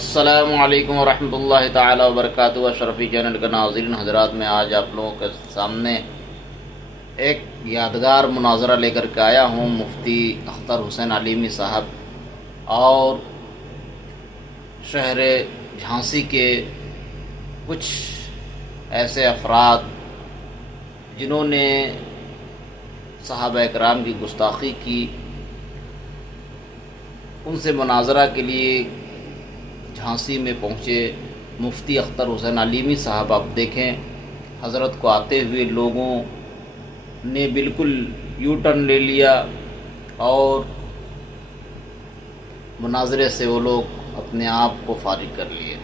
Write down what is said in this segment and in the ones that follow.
अस्सलामुअलैकुम वरहमतुल्लाहि ताला वबरकातुहू। अशरफी चैनल के नाज़रीन हज़रात, मैं आज आप लोगों के सामने एक यादगार मुनाज़रा लेकर के आया हूँ। मुफ्ती अख्तर हुसैन अलीमी साहब और शहर झांसी के कुछ ऐसे अफराद जिन्होंने सहाबा इकराम की गुस्ताखी की, उनसे मुनाज़रा के लिए झांसी में पहुँचे मुफ्ती अख्तर हुसैन अलीमी साहब। आप देखें, हज़रत को आते हुए लोगों ने बिल्कुल यू टर्न ले लिया और मुनाज़रे से वो लोग अपने आप को फारिग कर लिए।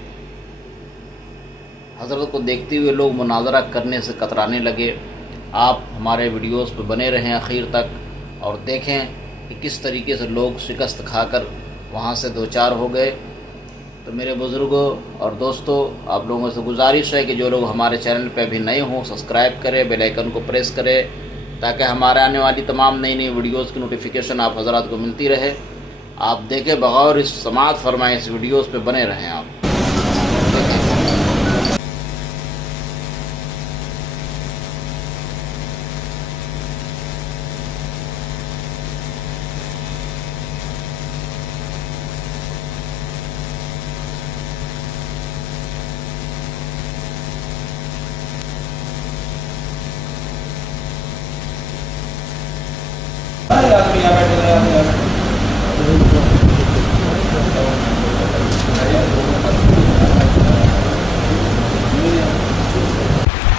हज़रत को देखते हुए लोग मुनाज़रा करने से कतराने लगे। आप हमारे वीडियोस पर बने रहें आखिर तक और देखें कि किस तरीके से लोग शिकस्त खाकर वहाँ से दो चार हो गए। तो मेरे बुज़ुर्गों और दोस्तों, आप लोगों से गुजारिश है कि जो लोग हमारे चैनल पर अभी नए हों, सब्सक्राइब करें, बेल आइकन को प्रेस करें ताकि हमारे आने वाली तमाम नई नई वीडियोस की नोटिफिकेशन आप हज़रात को मिलती रहे। आप देखें, बगौर इस समात फरमाएँ इस वीडियोस पे बने रहें आप।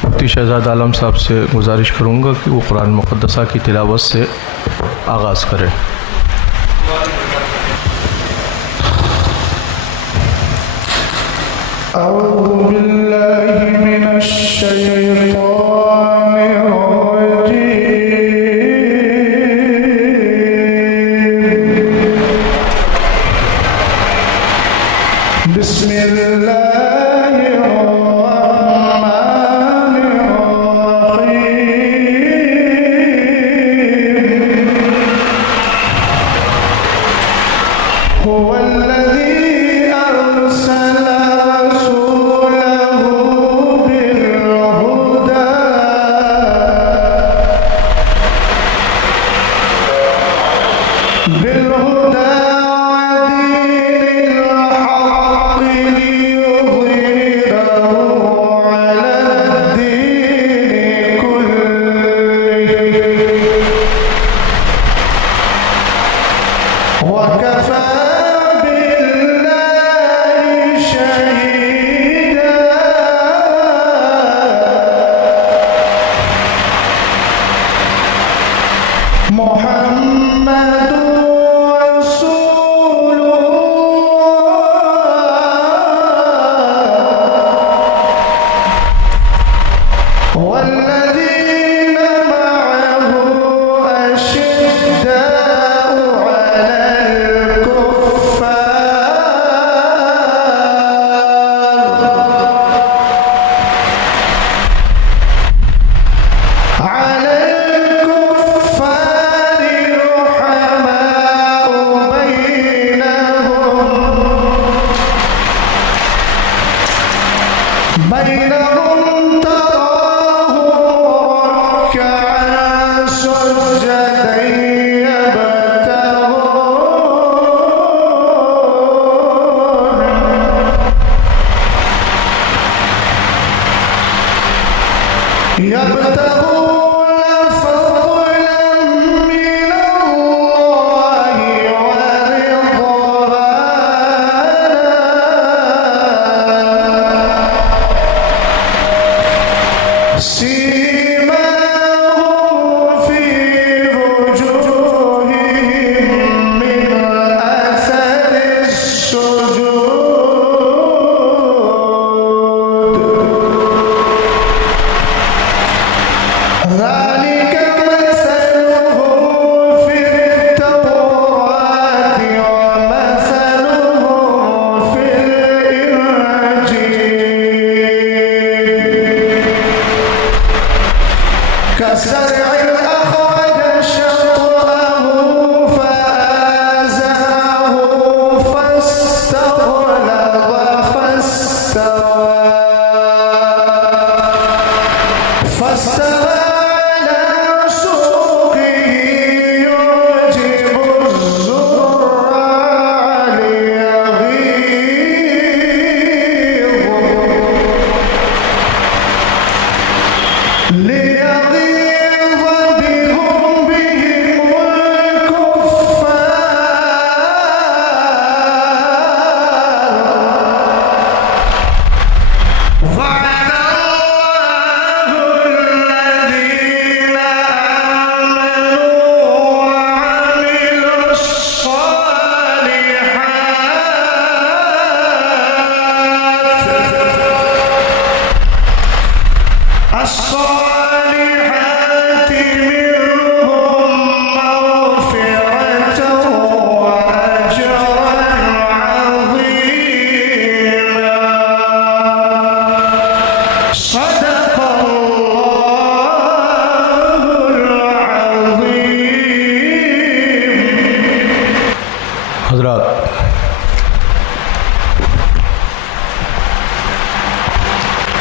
मुफ्ती शहजाद आलम साहब से गुजारिश करूँगा कि वो कुरान मुक़द्दसा की तिलावत से आगाज़ करें। अऊज़ु बिल्लाहि मिनश शैतानिर रजीम। बिस्मिल्लाहिर रहमानिर रहीम। हुवल्लज़ी अरसला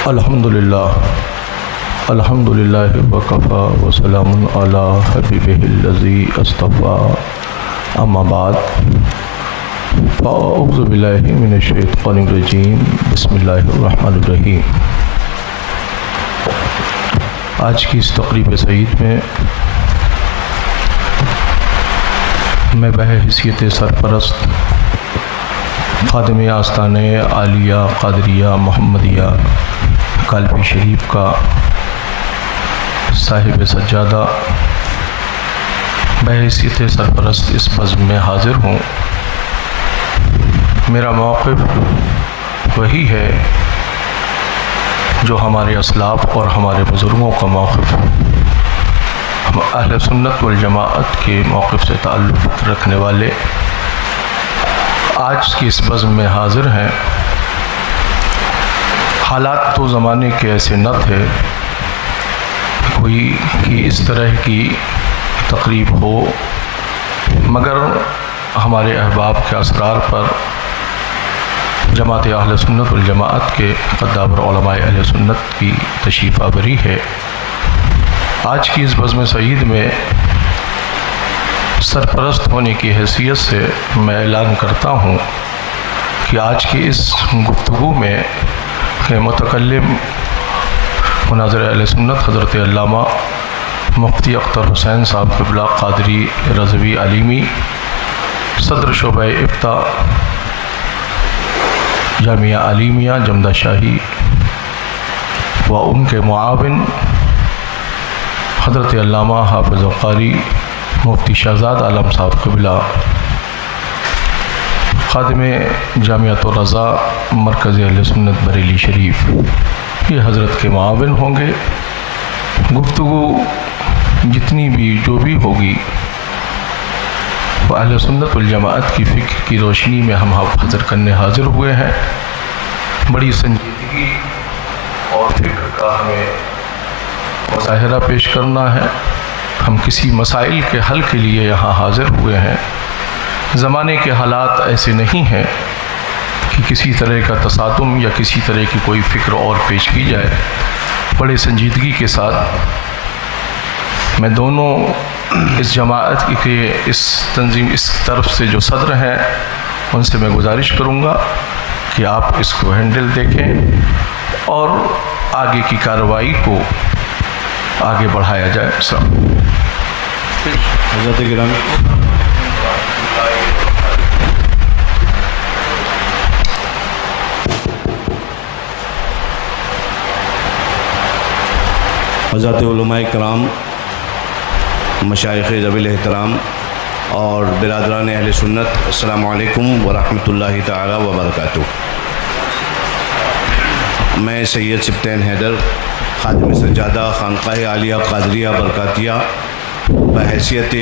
अल्हम्दुलिल्लाह वकफ़ा वसलामुन अला हबीबिहिल्लज़ी अस्तफ़ा अम्मा बाद फ़अऊज़ु बिल्लाहि मिनश्शैतानिर रजीम बिस्मिल्लाहिर रहमानिर रहीम। आज की इस तक़रीब सईद में मैं बहैसियत सरपरस्त ख़ादिम आस्ताने आलिया क़ादरिया मोहम्मदिया कालपी शरीफ का साहिब सज्जादा बहैसियत सरपरस्त इस बज़्म में हाज़िर हूँ। मेरा मौक़िफ़ वही है जो हमारे असलाफ़ और हमारे बुज़ुर्गों का मौक़िफ़, हम अहले सुन्नत वल जमाअत के मौक़िफ़ से ताल्लुक़ रखने वाले आज की इस बज़्म में हाज़िर हैं। हालात तो ज़माने के ऐसे न थे कोई कि इस तरह की तक़रीब हो, मगर हमारे अहबाब के असरार पर जमात अहले सुन्नत वल जमाअत के क़द्दावर उलमाए अहले सुन्नत की तशरीफ़ आवरी है। आज की इस बज़्म सईद में सरपरस्त होने की हैसियत से मैं ऐलान करता हूँ कि आज की इस गुफ्तगू में के मुतकल्लिम मुनाज़िर अहले सुन्नत हज़रत अल्लामा मुफ्ती अख्तर हुसैन साहब क़िबला क़ादरी रज़वी अलीमी सदर शोबा इफ्ता जामिया अलीमिया जमदा शाही व उनके मुआविन हज़रत अल्लामा हाफ़िज़ क़ारी मुफ्ती शहज़ाद आलम साहब क़िबला ख़ादिम जामिअतुर रज़ा मरकज़ अहले सुन्नत बरेली शरीफ, ये हज़रत के मुआविन होंगे। गुफ्तगू जितनी भी जो भी होगी वह अहले सुन्नत वल जमाअत की फ़िक्र की रोशनी में हम हाज़िर करने हाज़िर हुए हैं। बड़ी संजीदगी और फ़िक्र का हमें मुज़ाहिरा पेश करना है। हम किसी मसाइल के हल के लिए यहाँ हाज़िर हुए हैं। ज़माने के हालात ऐसे नहीं हैं कि किसी तरह का तसादुम या किसी तरह की कोई फ़िक्र और पेश की जाए। बड़े संजीदगी के साथ मैं दोनों इस जमाअत के इस तंजीम इस तरफ से जो सदर हैं उनसे मैं गुजारिश करूँगा कि आप इसको हैंडल देखें और आगे की कार्रवाई को आगे बढ़ाया जाए। सब हज़रत गिरामी हज़रत उलमाए कराम, मशाइख़ ज़वील एहतराम और बिरादरान अहले सुन्नत, अस्सलामु अलैकुम व रहमतुल्लाहि ताला व बरकातुहू। मैं सैयद सिब्तैन हैदर ख़ादिम सज्जादा ख़ानक़ाह आलिया क़ादरिया बरकातिया बहैसियत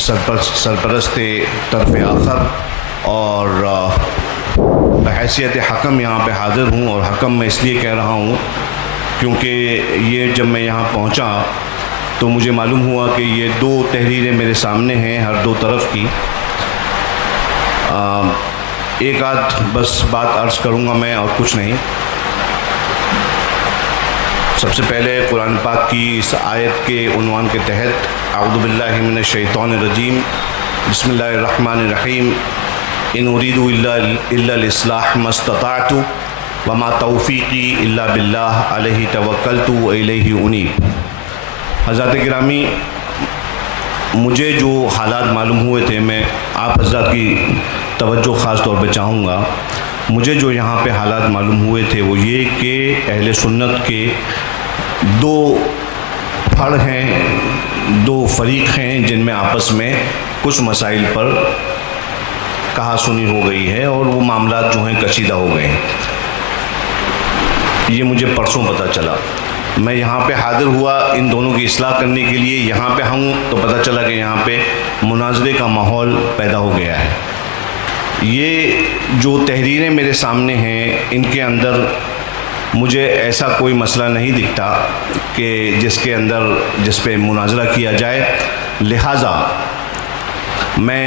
सरपरस्त तरफ़ आखर और बहैसियत हकम यहाँ पे हाज़िर हूँ। और हकम मैं इसलिए कह रहा हूँ क्योंकि ये जब मैं यहाँ पहुँचा तो मुझे मालूम हुआ कि ये दो तहरीरें मेरे सामने हैं, हर दो तरफ की। एक आध बस बात अर्ज़ करूँगा मैं और कुछ नहीं। सबसे पहले कुरान पाक की इस आयत के उन्वान के तहत अऊज़ु बिल्लाहि मिनश शैतानिर रजीम बिस्मिल्लाहिर रहमानिर रहीम इन उरीदु इल्ला लिस्लाह मस्तताअतु वमा तौफ़ीक़ी इल्ला बिल्लाह अलैहि तवक्कलतु व इलैहि उनीब। हज़रत गिरामी, मुझे जो हालात मालूम हुए थे, मैं आप हज़रत की तवज्जो ख़ास तौर पे चाहूँगा। मुझे जो यहाँ पे हालात मालूम हुए थे वो ये कि अहले सुन्नत के दो फड़ हैं, दो फरीक हैं जिनमें आपस में कुछ मसाइल पर कहा सुनी हो गई है और वो मामलात जो हैं कशीदा हो गए हैं। ये मुझे परसों पता चला। मैं यहाँ पे हाज़िर हुआ इन दोनों की इस्लाह करने के लिए। यहाँ पे हूँ तो पता चला कि यहाँ पे मुनाज़रे का माहौल पैदा हो गया है। ये जो तहरीरें मेरे सामने हैं इनके अंदर मुझे ऐसा कोई मसला नहीं दिखता कि जिस पे मुनाज़रा किया जाए। लिहाजा मैं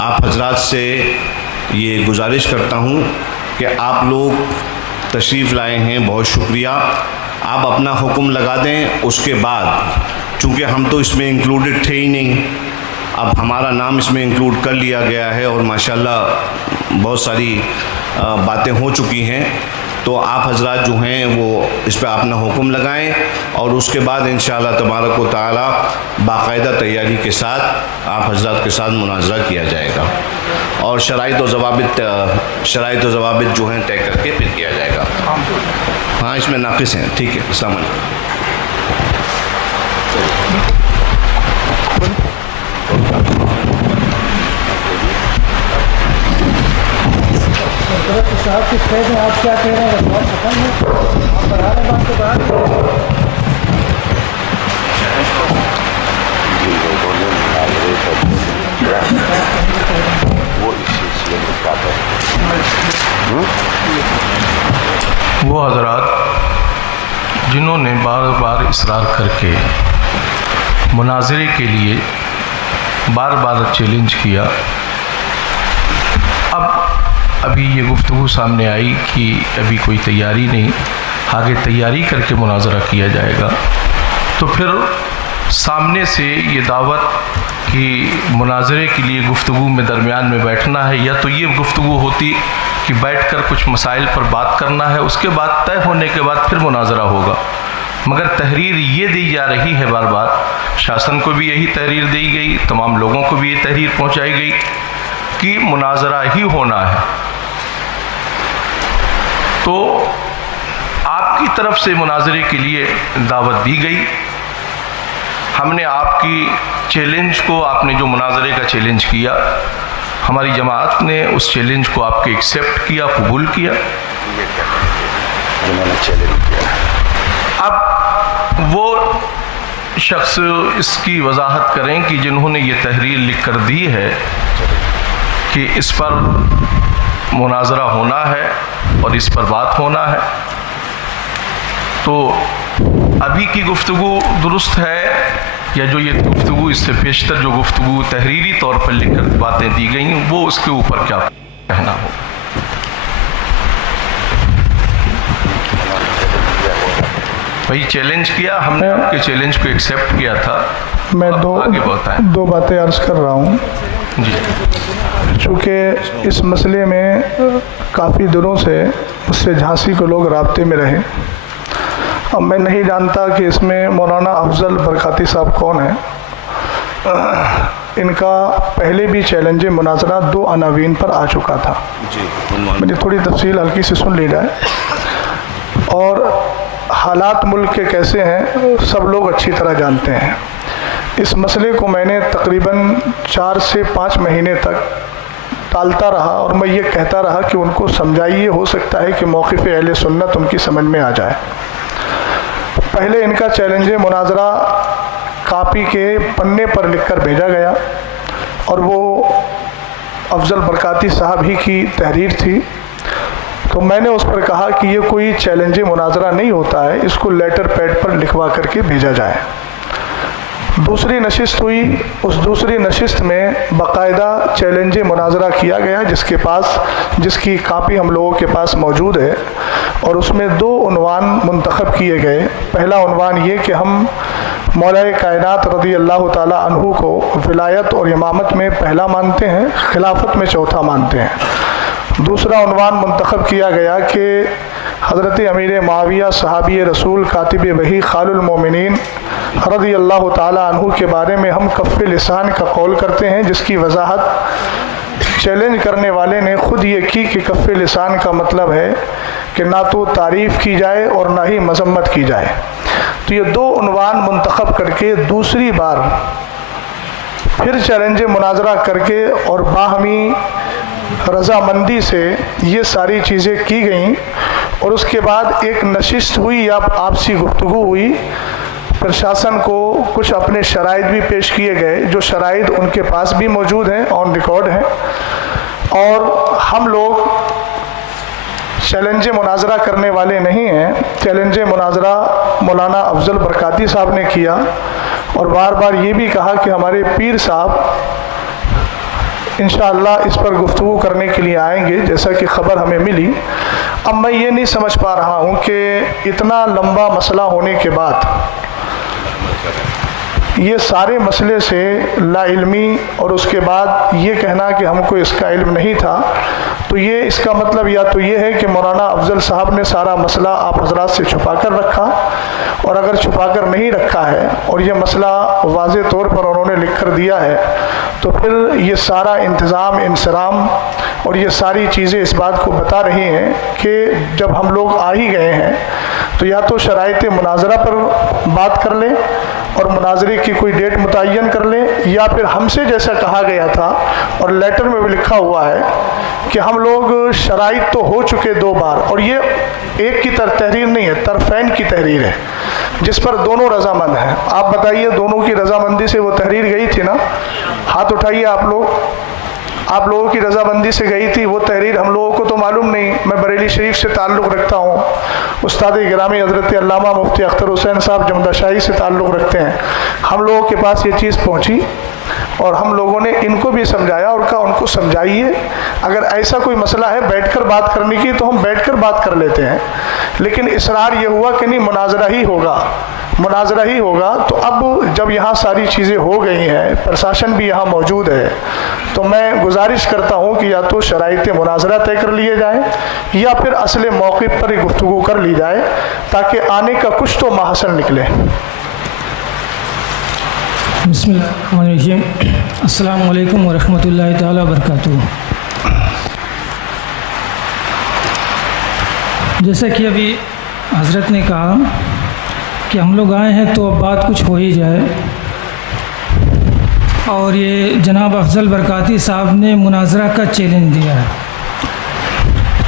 आप हजरात से ये गुजारिश करता हूँ कि आप लोग तशरीफ़ लाए हैं, बहुत शुक्रिया। आप अपना हुक्म लगा दें, उसके बाद चूँकि हम तो इसमें इंक्लूडेड थे ही नहीं, अब हमारा नाम इसमें इंक्लूड कर लिया गया है और माशाल्लाह बहुत सारी बातें हो चुकी हैं। तो आप हजरात जो हैं वो इस पर अपना हुक्म लगाएं और उसके बाद इंशाअल्लाह तबारक व तआला बाकायदा तैयारी के साथ आप हजरात के साथ मुनाजरा किया जाएगा और शराइत व ज़वाबित जो हैं तय करके फिर किया जाएगा। हाँ, इसमें नाक़िस हैं। ठीक है, अस्सलाम वालेकुम। साहब किस कह में आप क्या कह रहे हैं? बहुत खत्म है, आप बढ़ा रहे बात के बाद वो हज़रात जिन्होंने बार बार इसरार करके मुनाज़रे के लिए बार बार चैलेंज किया, अभी ये गुफ्तगू सामने आई कि अभी कोई तैयारी नहीं, आगे तैयारी करके मुनाजरा किया जाएगा, तो फिर सामने से ये दावत कि मुनाजरे के लिए गुफ्तगू में दरमियान में बैठना है, या तो ये गुफ्तगू होती कि बैठकर कुछ मसाइल पर बात करना है, उसके बाद तय होने के बाद फिर मुनाजरा होगा। मगर तहरीर ये दी जा रही है बार बार, शासन को भी यही तहरीर दी गई, तमाम लोगों को भी ये तहरीर पहुँचाई गई कि मुनाजरा ही होना है। तो आपकी तरफ से मुनाजरे के लिए दावत दी गई, हमने आपकी चैलेंज को, आपने जो मुनाजरे का चैलेंज किया, हमारी जमात ने उस चैलेंज को आपके एक्सेप्ट किया, कबूल किया। अब वो शख्स इसकी वजाहत करें कि जिन्होंने ये तहरीर लिख कर दी है कि इस पर मुनाजरा होना है और इस पर बात होना है, तो अभी की गुफ्तगू दुरुस्त है या जो ये गुफ्तगू इससे पेशतर जो गुफ्तगू तहरीरी तौर पर लिख कर बातें दी गई वो उसके ऊपर क्या कहना हो? भाई चैलेंज किया हमने, आपके चैलेंज को एक्सेप्ट किया था। मैं दो बातें अर्ज़ कर रहा हूँ जी। चूँकि इस मसले में काफ़ी दिनों से मुझसे झांसी के लोग राब्ते में रहे, अब मैं नहीं जानता कि इसमें मौलाना अफजल बरकाती साहब कौन है। इनका पहले भी चैलेंज मुनाजरा 2 अनावीन पर आ चुका था जी। मुझे थोड़ी तफसील हल्की से सुन ली जाए। और हालात मुल्क के कैसे हैं सब लोग अच्छी तरह जानते हैं। इस मसले को मैंने तकरीबन 4 से 5 महीने तक टालता रहा और मैं ये कहता रहा कि उनको समझाइए, हो सकता है कि मौक़िफ़ अहले सुन्नत उनकी समझ में आ जाए। पहले इनका चैलेंज मुनाजरा कापी के पन्ने पर लिखकर भेजा गया और वो अफजल बरकाती साहब ही की तहरीर थी। तो मैंने उस पर कहा कि ये कोई चैलेंज मुनाजरा नहीं होता है, इसको लेटर पैड पर लिखवा करके भेजा जाए। दूसरी नशिस्त हुई, उस दूसरी नशिस्त में बाकायदा चैलेंज मुनाजरा किया गया जिसकी कापी हम लोगों के पास मौजूद है और उसमें 2 उन्वान मुंतखब किए गए। पहला उन्वान ये कि हम मौलाए कायनात रज़ी अल्लाह ताला अन्हु को विलायत और इमामत में पहला मानते हैं, खिलाफत में चौथा मानते हैं। दूसरा उन्वान मुंतखब किया गया कि हज़रत अमीर मुआविया सहाबी रसूल कातिब वही खालुल मोमिनीन रज़ी अल्लाह ताला अन्हु के बारे में हम कफ़ लिसान का कौल करते हैं, जिसकी वजाहत चैलेंज करने वाले ने ख़ुद ये की कि कफ़ लिसान का मतलब है कि ना तो तारीफ़ की जाए और ना ही मज़म्मत की जाए। तो ये 2 उन्वान मुंतखब करके दूसरी बार फिर चैलेंज मुनाजरा करके और बाहमी रज़ामंदी से ये सारी चीज़ें की गईं और उसके बाद एक नशिस्त हुई या आपसी गुफ्तगू हुई। प्रशासन को कुछ अपने शराइत भी पेश किए गए, जो शराइत उनके पास भी मौजूद हैं, ऑन रिकॉर्ड हैं। और हम लोग चैलेंज मुनाजरा करने वाले नहीं हैं। चैलेंज मुनाजरा मौलाना अफजल बरकाती साहब ने किया और बार बार ये भी कहा कि हमारे पीर साहब इंशाअल्लाह इस पर गुफ्तगू करने के लिए आएंगे, जैसा कि ख़बर हमें मिली। अब मैं ये नहीं समझ पा रहा हूँ कि इतना लंबा मसला होने के बाद ये सारे मसले से लाइल्मी और उसके बाद ये कहना कि हमको इसका इल्म नहीं था, तो ये इसका मतलब या तो ये है कि मौलाना अफजल साहब ने सारा मसला आप हजरात से छुपा कर रखा, और अगर छुपा कर नहीं रखा है और ये मसला वाज़े तौर पर उन्होंने लिख कर दिया है, तो फिर ये सारा इंतज़ाम इंसराम और ये सारी चीज़ें इस बात को बता रही हैं कि जब हम लोग आ ही गए हैं तो या तो शराइत मुनाजरा पर बात कर लें और मुनाजरे की कोई डेट मुतय्यन कर लें, या फिर हमसे जैसा कहा गया था और लेटर में भी लिखा हुआ है कि हम लोग शराइत तो हो चुके 2 बार, और ये एक की तहरीर नहीं है, तरफ़ैन की तहरीर है जिस पर दोनों रजामंद हैं। आप बताइए, दोनों की रजामंदी से वो तहरीर गई थी ना? हाथ उठाइए आप लोगों की रजामंदी से गई थी वो तहरीर। हम लोगों को तो मालूम नहीं, मैं बरेली शरीफ से ताल्लुक़ रखता हूँ, उस्ताद गिरामी हज़रत अल्लामा मुफ्ती अख्तर हुसैन साहब जमदाशाही से ताल्लुक़ रखते हैं। हम लोगों के पास ये चीज़ पहुँची और हम लोगों ने इनको भी समझाया और कहा उनको समझाइए, अगर ऐसा कोई मसला है बैठकर बात करने की तो हम बैठकर बात कर लेते हैं, लेकिन इसरार ये हुआ कि नहीं मुनाजरा ही होगा। तो अब जब यहाँ सारी चीज़ें हो गई हैं, प्रशासन भी यहाँ मौजूद है, तो मैं गुजारिश करता हूँ कि या तो शराइत मुनाजरा तय कर लिए जाए या फिर असले मौक़िफ़ पर ही गुफ्तगू कर ली जाए, ताकि आने का कुछ तो महासन निकले। बिस्मिल्लाहिर्रहमानिर्रहीम। अस्सलामु अलैकुम वरहमतुल्लाहि ताला वबरकातुहू। जैसा कि अभी हज़रत ने कहा कि हम लोग आए हैं तो अब बात कुछ हो ही जाए, और ये जनाब अफजल बरकाती साहब ने मुनाजरा का चैलेंज दिया है।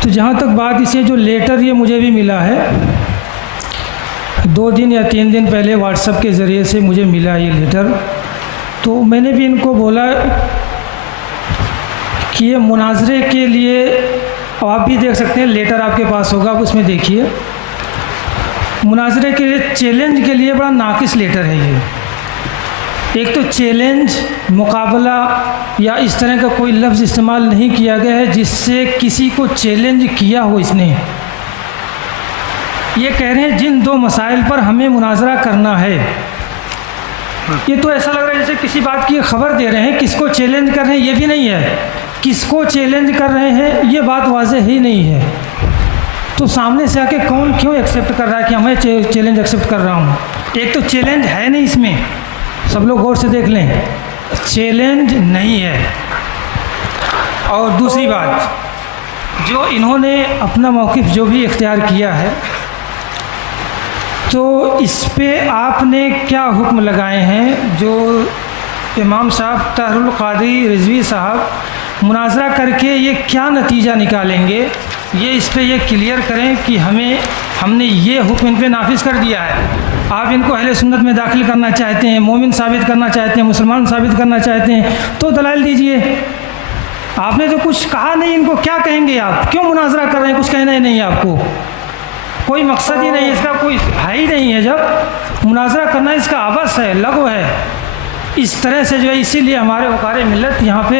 तो जहाँ तक बात इसे जो लेटर ये मुझे भी मिला है, 2 दिन या 3 दिन पहले व्हाट्सएप के ज़रिए से मुझे मिला ये लेटर, तो मैंने भी इनको बोला कि ये मुनाजरे के लिए, आप भी देख सकते हैं लेटर आपके पास होगा, आप उसमें देखिए, मुनाजरे के लिए चैलेंज के लिए बड़ा नाकिस लेटर है ये। एक तो चैलेंज, मुकाबला या इस तरह का कोई लफ्ज़ इस्तेमाल नहीं किया गया है जिससे किसी को चैलेंज किया हो इसने। ये कह रहे हैं जिन 2 मसाइल पर हमें मुनाजरा करना है, ये तो ऐसा लग रहा है जैसे किसी बात की खबर दे रहे हैं। किसको चैलेंज कर रहे हैं ये भी नहीं है, किसको चैलेंज कर रहे हैं ये बात वाज़ेह ही नहीं है। तो सामने से आके कौन क्यों एक्सेप्ट कर रहा है कि मैं चैलेंज एक्सेप्ट कर रहा हूँ? एक तो चैलेंज है नहीं इसमें, सब लोग गौर से देख लें, चैलेंज नहीं है। और दूसरी बात, जो इन्होंने अपना मौक़िफ़ जो भी इख्तियार किया है, तो इस पे आपने क्या हुक्म लगाए हैं? जो इमाम साहब ताहरुल क़ादी रिज़वी साहब मुनाजरा करके ये क्या नतीजा निकालेंगे, ये इस पे ये क्लियर करें कि हमने ये हुक्म इन पे नाफिज कर दिया है। आप इनको अहले सुन्नत में दाखिल करना चाहते हैं, मोमिन साबित करना चाहते हैं, मुसलमान साबित करना चाहते हैं, तो दलाइल दीजिए। आपने तो कुछ कहा नहीं, इनको क्या कहेंगे आप? क्यों मुनाजरा कर रहे हैं? कुछ कहना ही नहीं है आपको, कोई मकसद ही नहीं है इसका, कोई है ही नहीं है। जब मुनाजरा करना इसका आबस है, लगो है, इस तरह से जो है, इसीलिए हमारे वकार मिल्लत यहाँ पे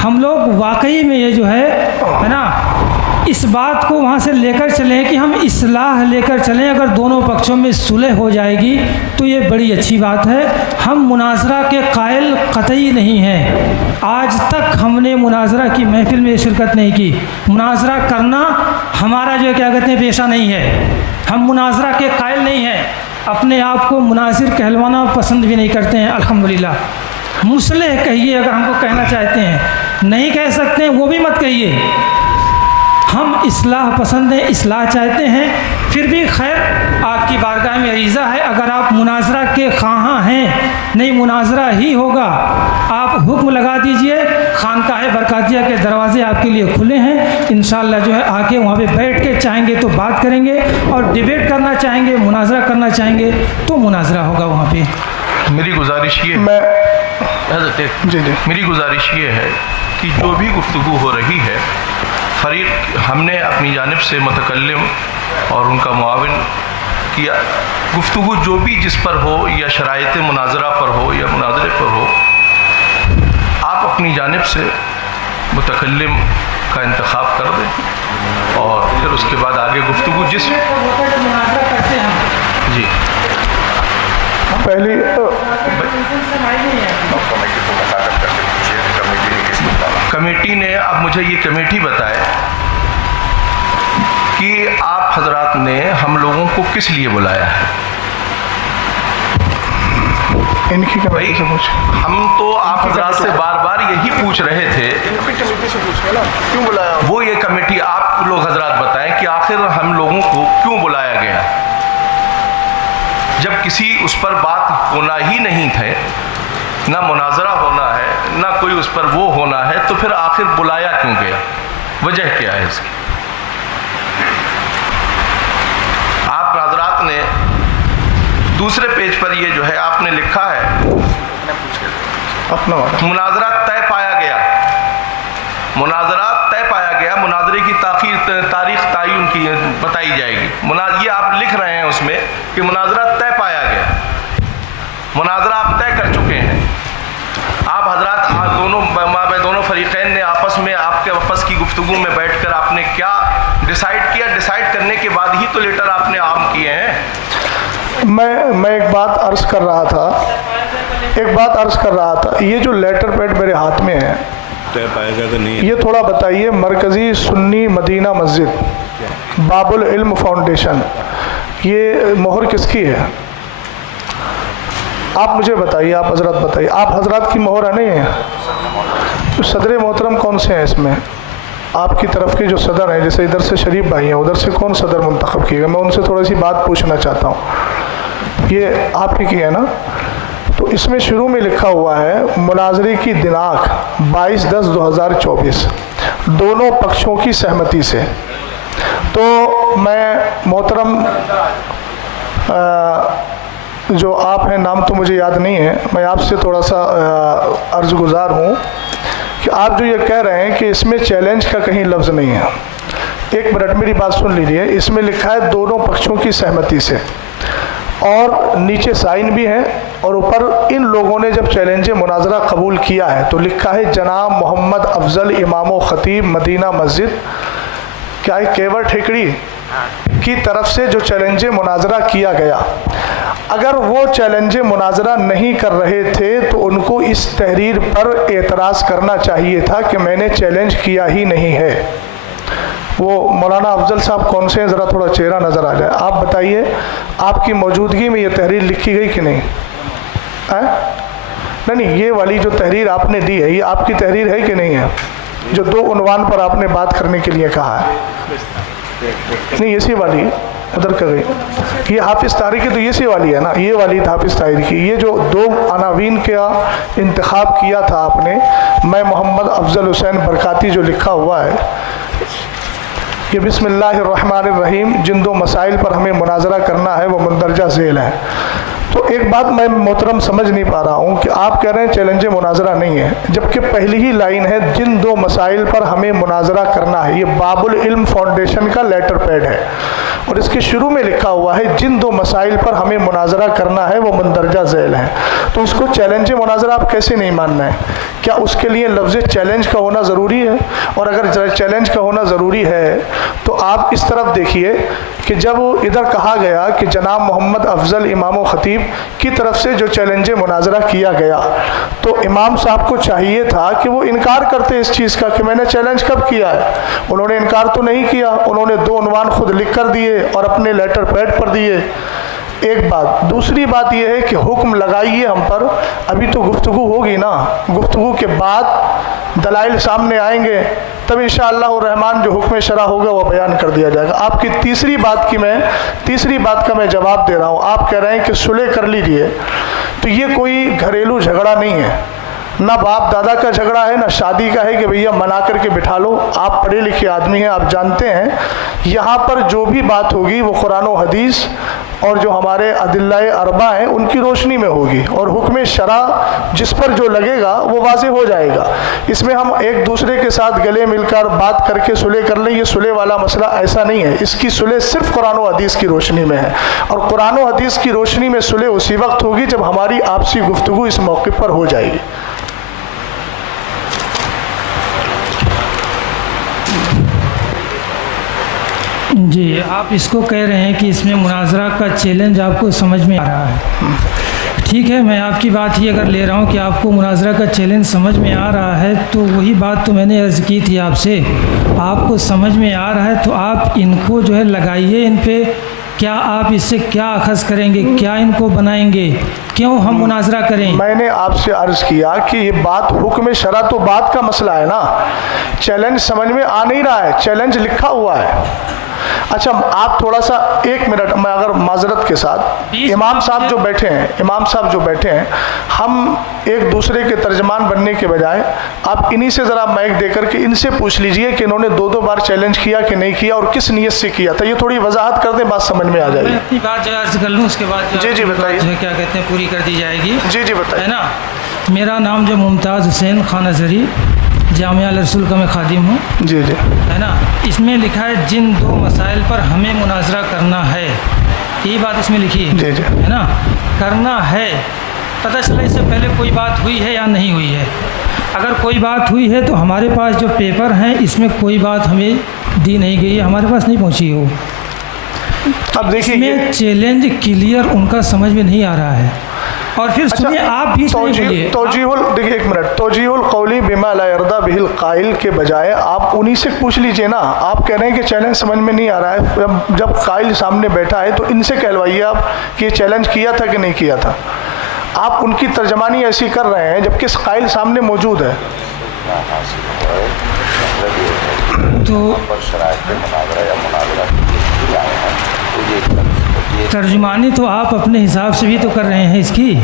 हम लोग वाकई में ये जो है ना, इस बात को वहाँ से लेकर चलें कि हम इस्लाह लेकर चलें। अगर दोनों पक्षों में सुलह हो जाएगी तो ये बड़ी अच्छी बात है। हम मुनाजरा के कायल कतई नहीं हैं। आज तक हमने मुनाजरा की महफिल में शिरकत नहीं की। मुनाजरा करना हमारा जो क्या कहते हैं पेशा नहीं है। हम मुनाजरा के कायल नहीं हैं, अपने आप को मुनाजिर कहलवाना पसंद भी नहीं करते हैं। अल्हम्दुलिल्लाह मुसलह कहिए, अगर हमको कहना चाहते हैं, नहीं कह सकते हैं वो भी मत कहिए। हम इस्लाह पसंद हैं, इस्लाह चाहते हैं। फिर भी खैर आपकी बारगाह में अरीज़ा है, अगर आप मुनाजरा के ख़्वाहां हैं, नहीं मुनाजरा ही होगा, आप हुक्म लगा दीजिए। खानकाह बरकातिया के दरवाज़े आपके लिए खुले हैं। इंशाअल्लाह जो है आके वहाँ पे बैठ के चाहेंगे तो बात करेंगे, और डिबेट करना चाहेंगे, मुनाजरा करना चाहेंगे तो मुनाजरा होगा वहाँ पे। मेरी गुजारिश ये मेरी गुजारिश ये है कि जो भी गुफ्तगू हो रही है, फरीक हमने अपनी जानिब से मुतकल्लिम और उनका मुआविन किया, गुफ्तगू जो भी जिस पर हो, या शराइत मुनाजरा पर हो या मुनाजरे पर हो, आप अपनी जानिब से मुतकल्लिम का इंतखाब कर दें और फिर उसके बाद आगे गुफ्तगू जिस मुनाजरा करते हैं जी पहली कमेटी ने अब मुझे ये कमेटी बताए कि आप हजरात ने हम लोगों को किस लिए बुलाया है। इनकी भाई कमेटी से पूछ। हम तो आप हजरात से बार बार यही पूछ रहे थे, क्यों बुलाया? वो ये कमेटी आप लोग हजरात बताएं कि आखिर हम लोगों को क्यों बुलाया गया। जब किसी उस पर बात होना ही नहीं थे, ना मुनाजरा होना है, ना कोई उस पर वो होना है, तो फिर आखिर बुलाया क्यों गया, वजह क्या है इसकी। आप हजरात ने दूसरे पेज पर ये जो है आपने लिखा है, अपना वाला मुनाजरा तय पाया गया, मुनाजरा तय पाया गया, मुनाजरे की तारीख तयन की बताई जाएगी। ये आप लिख रहे हैं उसमें कि मुनाजरा तय पाया गया, मुनाजरा आप तय कर चुके हैं। आप हजरात दोनों फरीक़ैन ने आपस में आपके आपस की गुफ्तगू में बैठकर आपने क्या डिसाइड किया, डिसाइड करने के बाद ही तो लेटर आपने आम किए हैं। मैं एक बात अर्ज कर रहा था, ये जो लेटर पैड मेरे हाथ में है तय पाएगा कि नहीं, ये थोड़ा बताइए। मरकज़ी सुन्नी मदीना मस्जिद बाबुल इल्म फाउंडेशन, ये मोहर किसकी है? आप मुझे बताइए, आप हजरत बताइए, आप हजरत की मोहर है नहीं है? तो सदर मोहतरम कौन से हैं इसमें? आपकी तरफ के जो सदर हैं, जैसे इधर से शरीफ भाई हैं, उधर से कौन सदर मुंतखब किएगा? मैं उनसे थोड़ी सी बात पूछना चाहता हूँ। ये आपकी की है ना? तो इसमें शुरू में लिखा हुआ है मुनाजरे की दिनांक 22/10/2024 दोनों पक्षों की सहमति से। तो मैं मोहतरम जो आप हैं, नाम तो मुझे याद नहीं है, मैं आपसे थोड़ा सा अर्ज़गुज़ार हूँ कि आप जो ये कह रहे हैं कि इसमें चैलेंज का कहीं लफ्ज़ नहीं है। एक मिनट मेरी बात सुन लीजिए। इसमें लिखा है दोनों पक्षों की सहमति से, और नीचे साइन भी है, और ऊपर इन लोगों ने जब चैलेंज मुनाजरा कबूल किया है तो लिखा है जनाब मोहम्मद अफजल इमाम ख़तीब मदीना मस्जिद क्या है केवर ठेकड़ी की तरफ से जो चैलेंज मुनाजरा किया गया। अगर वो चैलेंज मुनाजरा नहीं कर रहे थे तो उनको इस तहरीर पर एतराज़ करना चाहिए था कि मैंने चैलेंज किया ही नहीं है। वो मौलाना अफजल साहब कौन से हैं, ज़रा थोड़ा चेहरा नज़र आ जाए। आप बताइए, आपकी मौजूदगी में ये तहरीर लिखी गई कि नहीं? नहीं, ये वाली जो तहरीर आपने दी है, ये आपकी तहरीर है कि नहीं है? जो 2 उन्वान पर आपने बात करने के लिए कहा है, नहीं इसी वाली उधर कर गई। ये हाफिज़ तारिक की तो ये सी वाली है ना, ये वाली हाफिज़ तारिक की। ये जो 2 अनावीन का इंतखाब किया था आपने, मैं मोहम्मद अफजल हुसैन बरकाती जो लिखा हुआ है, ये बिस्मिल्लाहिर्रहमानिर्रहीम जिन 2 मसाइल पर हमें मुनाजरा करना है वो मुंदरजा झेल है। तो एक बात मैं मोहतरम समझ नहीं पा रहा हूँ कि आप कह रहे हैं चैलेंज मुनाजरा नहीं है, जबकि पहली ही लाइन है जिन 2 मसाइल पर हमें मुनाजरा करना है। ये बाबुल इल्म फाउंडेशन का लेटर पैड है, और इसके शुरू में लिखा हुआ है जिन 2 मसाइल पर हमें मुनाजरा करना है वो मंदरजा झेल है। तो उसको चैलेंज मुनाजरा आप कैसे नहीं मानना है? क्या उसके लिए लफ्ज़ चैलेंज का होना ज़रूरी है? और अगर चैलेंज का होना ज़रूरी है तो आप इस तरफ देखिए कि जब इधर कहा गया कि जनाब मोहम्मद अफजल इमाम ख़तीब की तरफ से जो चैलेंज मुनाजरा किया गया, तो इमाम साहब को चाहिए था कि वो इनकार करते इस चीज़ का कि मैंने चैलेंज कब किया है। उन्होंने इनकार तो नहीं किया, उन्होंने 2 उन्वान खुद लिख कर दिए और अपने लेटर पैड पर दिए। एक बात। दूसरी बात यह है कि हुक्म लगाइए हम पर, अभी तो गुफ्तगू होगी ना, गुफ्तगू के बाद दलाइल सामने आएंगे, तब इंशाअल्लाह रहमान जो हुक्म शरा होगा वो बयान कर दिया जाएगा। आपकी तीसरी बात का मैं जवाब दे रहा हूँ। आप कह रहे हैं कि सुलह कर लीजिए, तो ये कोई घरेलू झगड़ा नहीं है, ना बाप दादा का झगड़ा है, ना शादी का है कि भैया मना करके बिठा लो। आप पढ़े लिखे आदमी हैं, आप जानते हैं यहाँ पर जो भी बात होगी वो कुरान और हदीस और जो हमारे अदिल्लाए अरबा हैं उनकी रोशनी में होगी, और हुक्म शरा जिस पर जो लगेगा वो वाज़ेह हो जाएगा। इसमें हम एक दूसरे के साथ गले मिलकर बात करके सुलह कर लें, ये सुलह वाला मसला ऐसा नहीं है। इसकी सुलह सिर्फ कुरान और हदीस की रोशनी में है, और कुरान और हदीस की रोशनी में सुलह उसी वक्त होगी जब हमारी आपसी गुफ्तगू इस मौके पर हो जाएगी। जी, आप इसको कह रहे हैं कि इसमें मुनाजरा का चैलेंज आपको समझ में आ रहा है। ठीक है, मैं आपकी बात ही अगर ले रहा हूँ कि आपको मुनाजरा का चैलेंज समझ में आ रहा है, तो वही बात तो मैंने अर्ज़ की थी आपसे। आपको समझ में आ रहा है तो आप इनको जो है लगाइए इन पे। क्या आप इससे क्या अखज़ करेंगे, क्या इनको बनाएंगे, क्यों हम मुनाजरा करें? मैंने आपसे अर्ज़ किया कि ये बात हुक्म शरा तो बात का मसला है ना, चैलेंज समझ में आ नहीं रहा है, चैलेंज लिखा हुआ है। अच्छा, आप थोड़ा सा 1 मिनट, मैं अगर माजरत के साथ, इमाम साहब जो बैठे हैं, हम एक दूसरे के तर्जमान बनने के बजाय आप इन्हीं से ज़रा माइक दे करके इनसे पूछ लीजिए कि इन्होंने 2 बार चैलेंज किया कि नहीं किया और किस नीयत से किया था। ये थोड़ी वजाहत कर दें, बात समझ में आ जाएगी। मैं अपनी बात जो अर्ज़ कर लूँ, उसके बाद जी बताइए, जो क्या कहते हैं पूरी कर दी जाएगी। जी बताइए। है ना, मेरा नाम जो मुमताज़ हुसैन खान अज़हरी, जामिया अल रसूल का मैं खादिम हूँ। जी है ना, इसमें लिखा है जिन 2 मसाइल पर हमें मुनाजरा करना है, ये बात इसमें लिखी है। जी है ना, करना है। पता चला इससे पहले कोई बात हुई है या नहीं हुई है। अगर कोई बात हुई है तो हमारे पास जो पेपर हैं इसमें कोई बात हमें दी नहीं गई है, हमारे पास नहीं पहुंची हो। अब देखिए, इसमें चैलेंज क्लियर उनका समझ में नहीं आ रहा है। और फिर सुनिए, आप बीच में बोलिए। देखिए 1 मिनट, तौजीहुल कौली बिमा ला यरदा बिहिल काइल के बजाय आप उन्हीं से पूछ लीजिए ना। आप कह रहे हैं कि चैलेंज समझ में नहीं आ रहा है, जब काइल सामने बैठा है तो इनसे कहलवाइए आप कि ये चैलेंज किया था कि नहीं किया था। आप उनकी तर्जमानी ऐसी कर रहे हैं जबकि काइल सामने मौजूद है। तो तर्जुमानी तो आप अपने हिसाब से भी तो कर रहे हैं इसकी।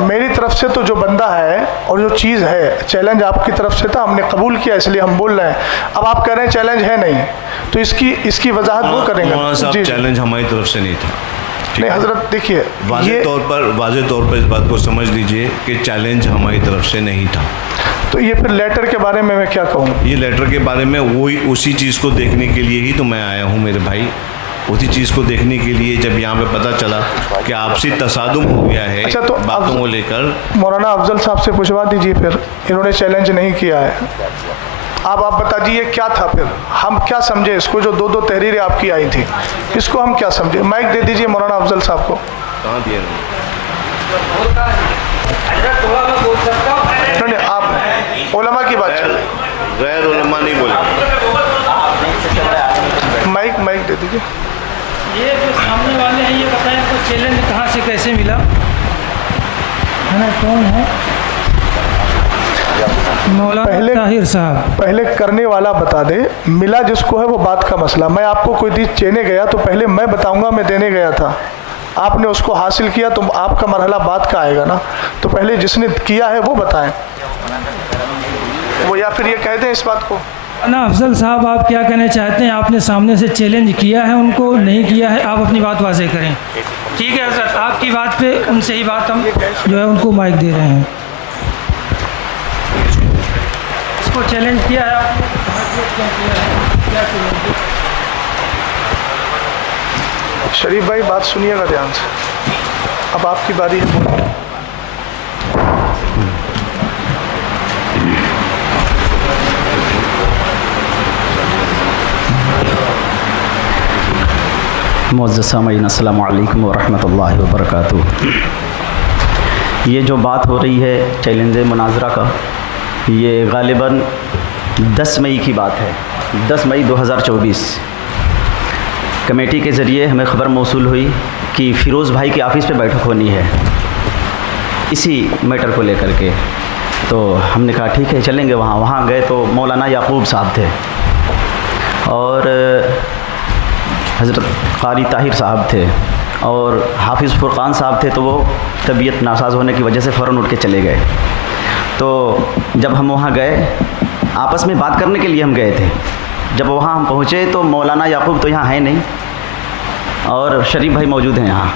मेरी तरफ से तो जो बंदा है और जो चीज़ है, चैलेंज आपकी तरफ से था, हमने कबूल किया, इसलिए हम बोल रहे हैं। अब आप कह रहे हैं चैलेंज है नहीं, तो इसकी वजाहत वो करेंगे। जी, चैलेंज हमारी तरफ से नहीं था। नहीं हजरत, देखिए वाज़े तौर पर इस बात को समझ लीजिए कि चैलेंज हमारी तरफ से नहीं था। तो ये फिर लेटर के बारे में मैं क्या कहूँ? ये लेटर के बारे में वही उसी चीज़ को देखने के लिए ही तो मैं आया हूँ मेरे भाई। उसी चीज़ को देखने के लिए जब यहाँ पे पता चला कि आपसी तसादुम हो गया है। अच्छा, तो बातों को लेकर मौलाना अफजल साहब से पूछवा दीजिए, फिर इन्होंने चैलेंज नहीं किया है। अब आप बता दीजिए क्या था, फिर हम क्या समझे इसको, जो 2 तहरीरें आपकी आई थी, इसको हम क्या समझे? माइक दे दीजिए मौलाना अफजल साहब को। कहाँ दिए? नहीं, आप उलमा की बात चल रही, गैर उलमा नहीं बोले। माइक दे दीजिए। ये जो सामने वाले हैं, ये बताएं आपको चैलेंज कहाँ से कैसे मिला, है ना, कौन है? मौलाना ताहिर साहब। पहले करने वाला बता दे, मिला जिसको है वो बात का मसला। मैं आपको कोई चीज़ चेने गया तो पहले मैं बताऊंगा मैं देने गया था, आपने उसको हासिल किया तो आपका मरहला बात का आएगा ना। तो पहले जिसने किया है वो बताएं, वो या फिर ये कह दें इस बात को। ना अफजल साहब, आप क्या कहना चाहते हैं? आपने सामने से चैलेंज किया है, उनको नहीं किया है, आप अपनी बात वाज़ेह करें। ठीक है हज़रत, आपकी बात पे उनसे ही बात हम जो है उनको माइक दे रहे हैं। इसको चैलेंज किया है आपने, क्या चैलेंज? शरीफ भाई बात सुनिएगा ध्यान से, अब आपकी बारी है बोलिए। मुअज़्ज़ज़ सामीन अस्सलामु अलैकुम व रहमतुल्लाहि व बरकातुहू। ये जो बात हो रही है चैलेंज मुनाजरा का, ये ग़ालिबन 10 मई की बात है। 10 मई 2024 कमेटी के ज़रिए हमें ख़बर मौसूल हुई कि फ़िरोज़ भाई की ऑफ़िस पे बैठक होनी है इसी मैटर को लेकर के। तो हमने कहा ठीक है चलेंगे वहाँ। वहाँ गए तो मौलाना याकूब साहब थे और हज़रत कारी ताहिर साहब थे और हाफिज़ फ़ुरक़ान साहब थे। तो वो तबीयत नासाज होने की वजह से फ़ौरन उठ के चले गए। तो जब हम वहाँ गए, आपस में बात करने के लिए हम गए थे। जब वहाँ हम पहुँचे तो मौलाना याकूब तो यहाँ है नहीं और शरीफ भाई मौजूद हैं यहाँ।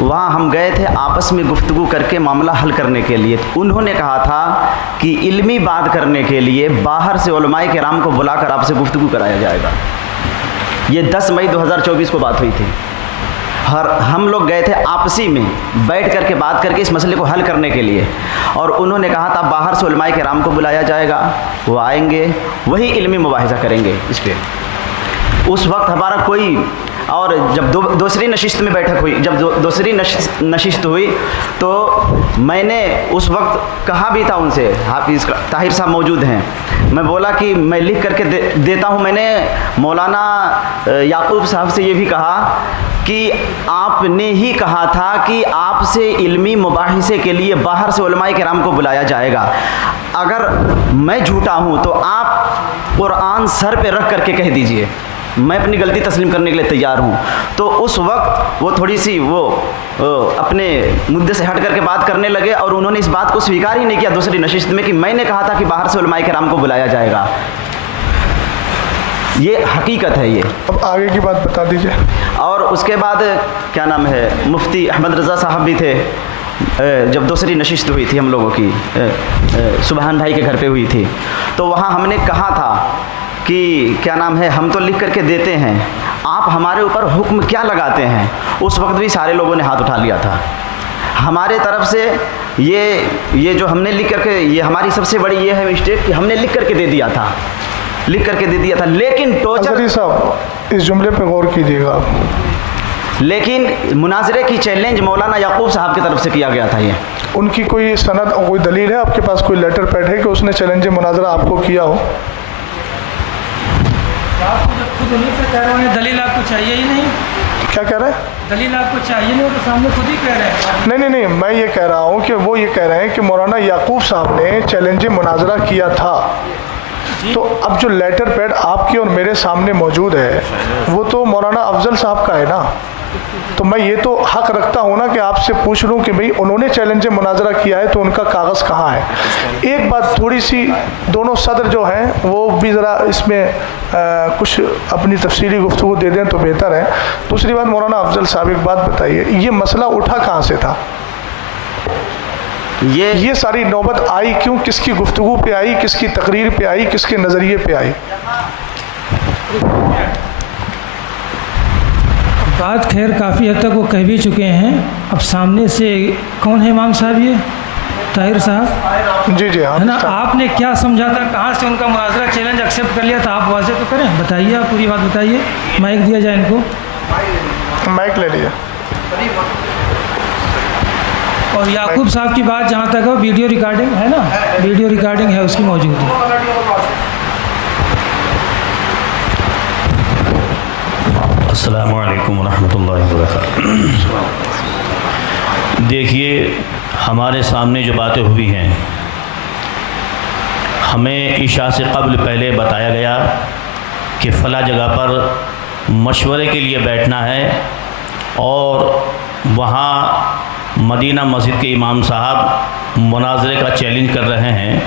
वहाँ हम गए थे आपस में गुफ्तगू करके मामला हल करने के लिए। उन्होंने कहा था कि इल्मी बात करने के लिए बाहर से उलमाए किराम को बुलाकर आपसे गुफ्तगू कराया जाएगा। ये 10 मई 2024 को बात हुई थी। हम लोग गए थे आपसी में बैठ करके बात करके इस मसले को हल करने के लिए। और उन्होंने कहा था बाहर से उलमाए किराम को बुलाया जाएगा, वो आएंगे, वही इल्मी मुबाहिजा करेंगे इस पर। उस वक्त हमारा कोई, और जब दूसरी नशिस्त में बैठक हुई, जब दूसरी नशिस्त हुई तो मैंने उस वक्त कहा भी था उनसे, हाफिज़ ताहिर साहब मौजूद हैं, मैं बोला कि मैं लिख करके देता हूँ। मैंने मौलाना याकूब साहब से ये भी कहा कि आपने ही कहा था कि आपसे इल्मी मुबाहिसे के लिए बाहर से उलमाए किराम को बुलाया जाएगा। अगर मैं झूठा हूँ तो आप कुरान सर पे रख करके कह दीजिए, मैं अपनी गलती तस्लीम करने के लिए तैयार हूँ। तो उस वक्त वो थोड़ी सी वो अपने मुद्दे से हट करके बात करने लगे और उन्होंने इस बात को स्वीकार ही नहीं किया दूसरी नशिस्त में कि मैंने कहा था कि बाहर से उलमाए किराम को बुलाया जाएगा। ये हकीकत है। ये अब आगे की बात बता दीजिए। और उसके बाद क्या नाम है, मुफ्ती अहमद रज़ा साहब भी थे, जब दूसरी नशिस्त हुई थी हम लोगों की, सुबहान भाई के घर पे हुई थी, तो वहाँ हमने कहा था कि क्या नाम है, हम तो लिख करके देते हैं, आप हमारे ऊपर हुक्म क्या लगाते हैं। उस वक्त भी सारे लोगों ने हाथ उठा लिया था। हमारे तरफ से ये जो हमने लिख करके, ये हमारी सबसे बड़ी ये है मिस्टेक कि हमने लिख करके दे दिया था, लेकिन टोचर साहब इस जुमले पे गौर कीजिएगा। लेकिन मुनाजरे की चैलेंज मौलाना याकूब साहब की तरफ से किया गया था। ये उनकी कोई सनद और कोई दलील है आपके पास, कोई लेटर पैड है कि उसने चैलेंज मुनाजरा आपको किया हो? आपको जब खुद उन्हीं से कह रहे हैं, दलील आपको चाहिए ही नहीं। क्या कह रहे हैं? दलील आपको चाहिए नहीं, वो तो सामने खुद ही कह रहे हैं। नहीं, मैं ये कह रहा हूँ कि वो ये कह रहे हैं कि मौलाना याकूब साहब ने चैलेंज मुनाजरा किया था। तो अब जो लेटर पैड आपके और मेरे सामने मौजूद है वो तो मौलाना अफजल साहब का है ना, तो मैं ये तो हक रखता हूँ ना कि आपसे पूछ लूँ कि भाई उन्होंने चैलेंज मुनाजरा किया है तो उनका कागज़ कहाँ है। एक बात थोड़ी सी, दोनों सदर जो हैं वो भी ज़रा इसमें कुछ अपनी तफसीली गुफ्तगू दे दें तो बेहतर है। दूसरी बात, मौलाना अफजल साहब एक बात बताइए, ये मसला उठा कहाँ से था? ये सारी नौबत आई क्यों? किसकी गुफ्तगू पे आई, किसकी तकरीर पे आई, किसके नज़रिए पे आई? बात खैर काफ़ी हद तक वो कह भी चुके हैं। अब सामने से कौन है इमाम साहब? ये ताहिर साहब। जी हाँ, है ना। आपने क्या समझा था, कहाँ से उनका मुनाजरा चैलेंज एक्सेप्ट कर लिया था? आप वाज़े तो करें, बताइए, आप पूरी बात बताइए। माइक दिया जाए इनको, माइक ले लिया। और याकूब साहब की बात जहाँ तक है, वीडियो रिकॉर्डिंग है ना, वीडियो रिकॉर्डिंग है उसकी मौजूद है। अस्सलामु अलैकुम वरहमतुल्लाहि वबरकातुहू। देखिए, हमारे सामने जो बातें हुई हैं, हमें इशा से क़ब्ल पहले बताया गया कि फ़ला जगह पर मशवरे के लिए बैठना है और वहाँ मदीना मस्जिद के इमाम साहब मुनाजरे का चैलेंज कर रहे हैं,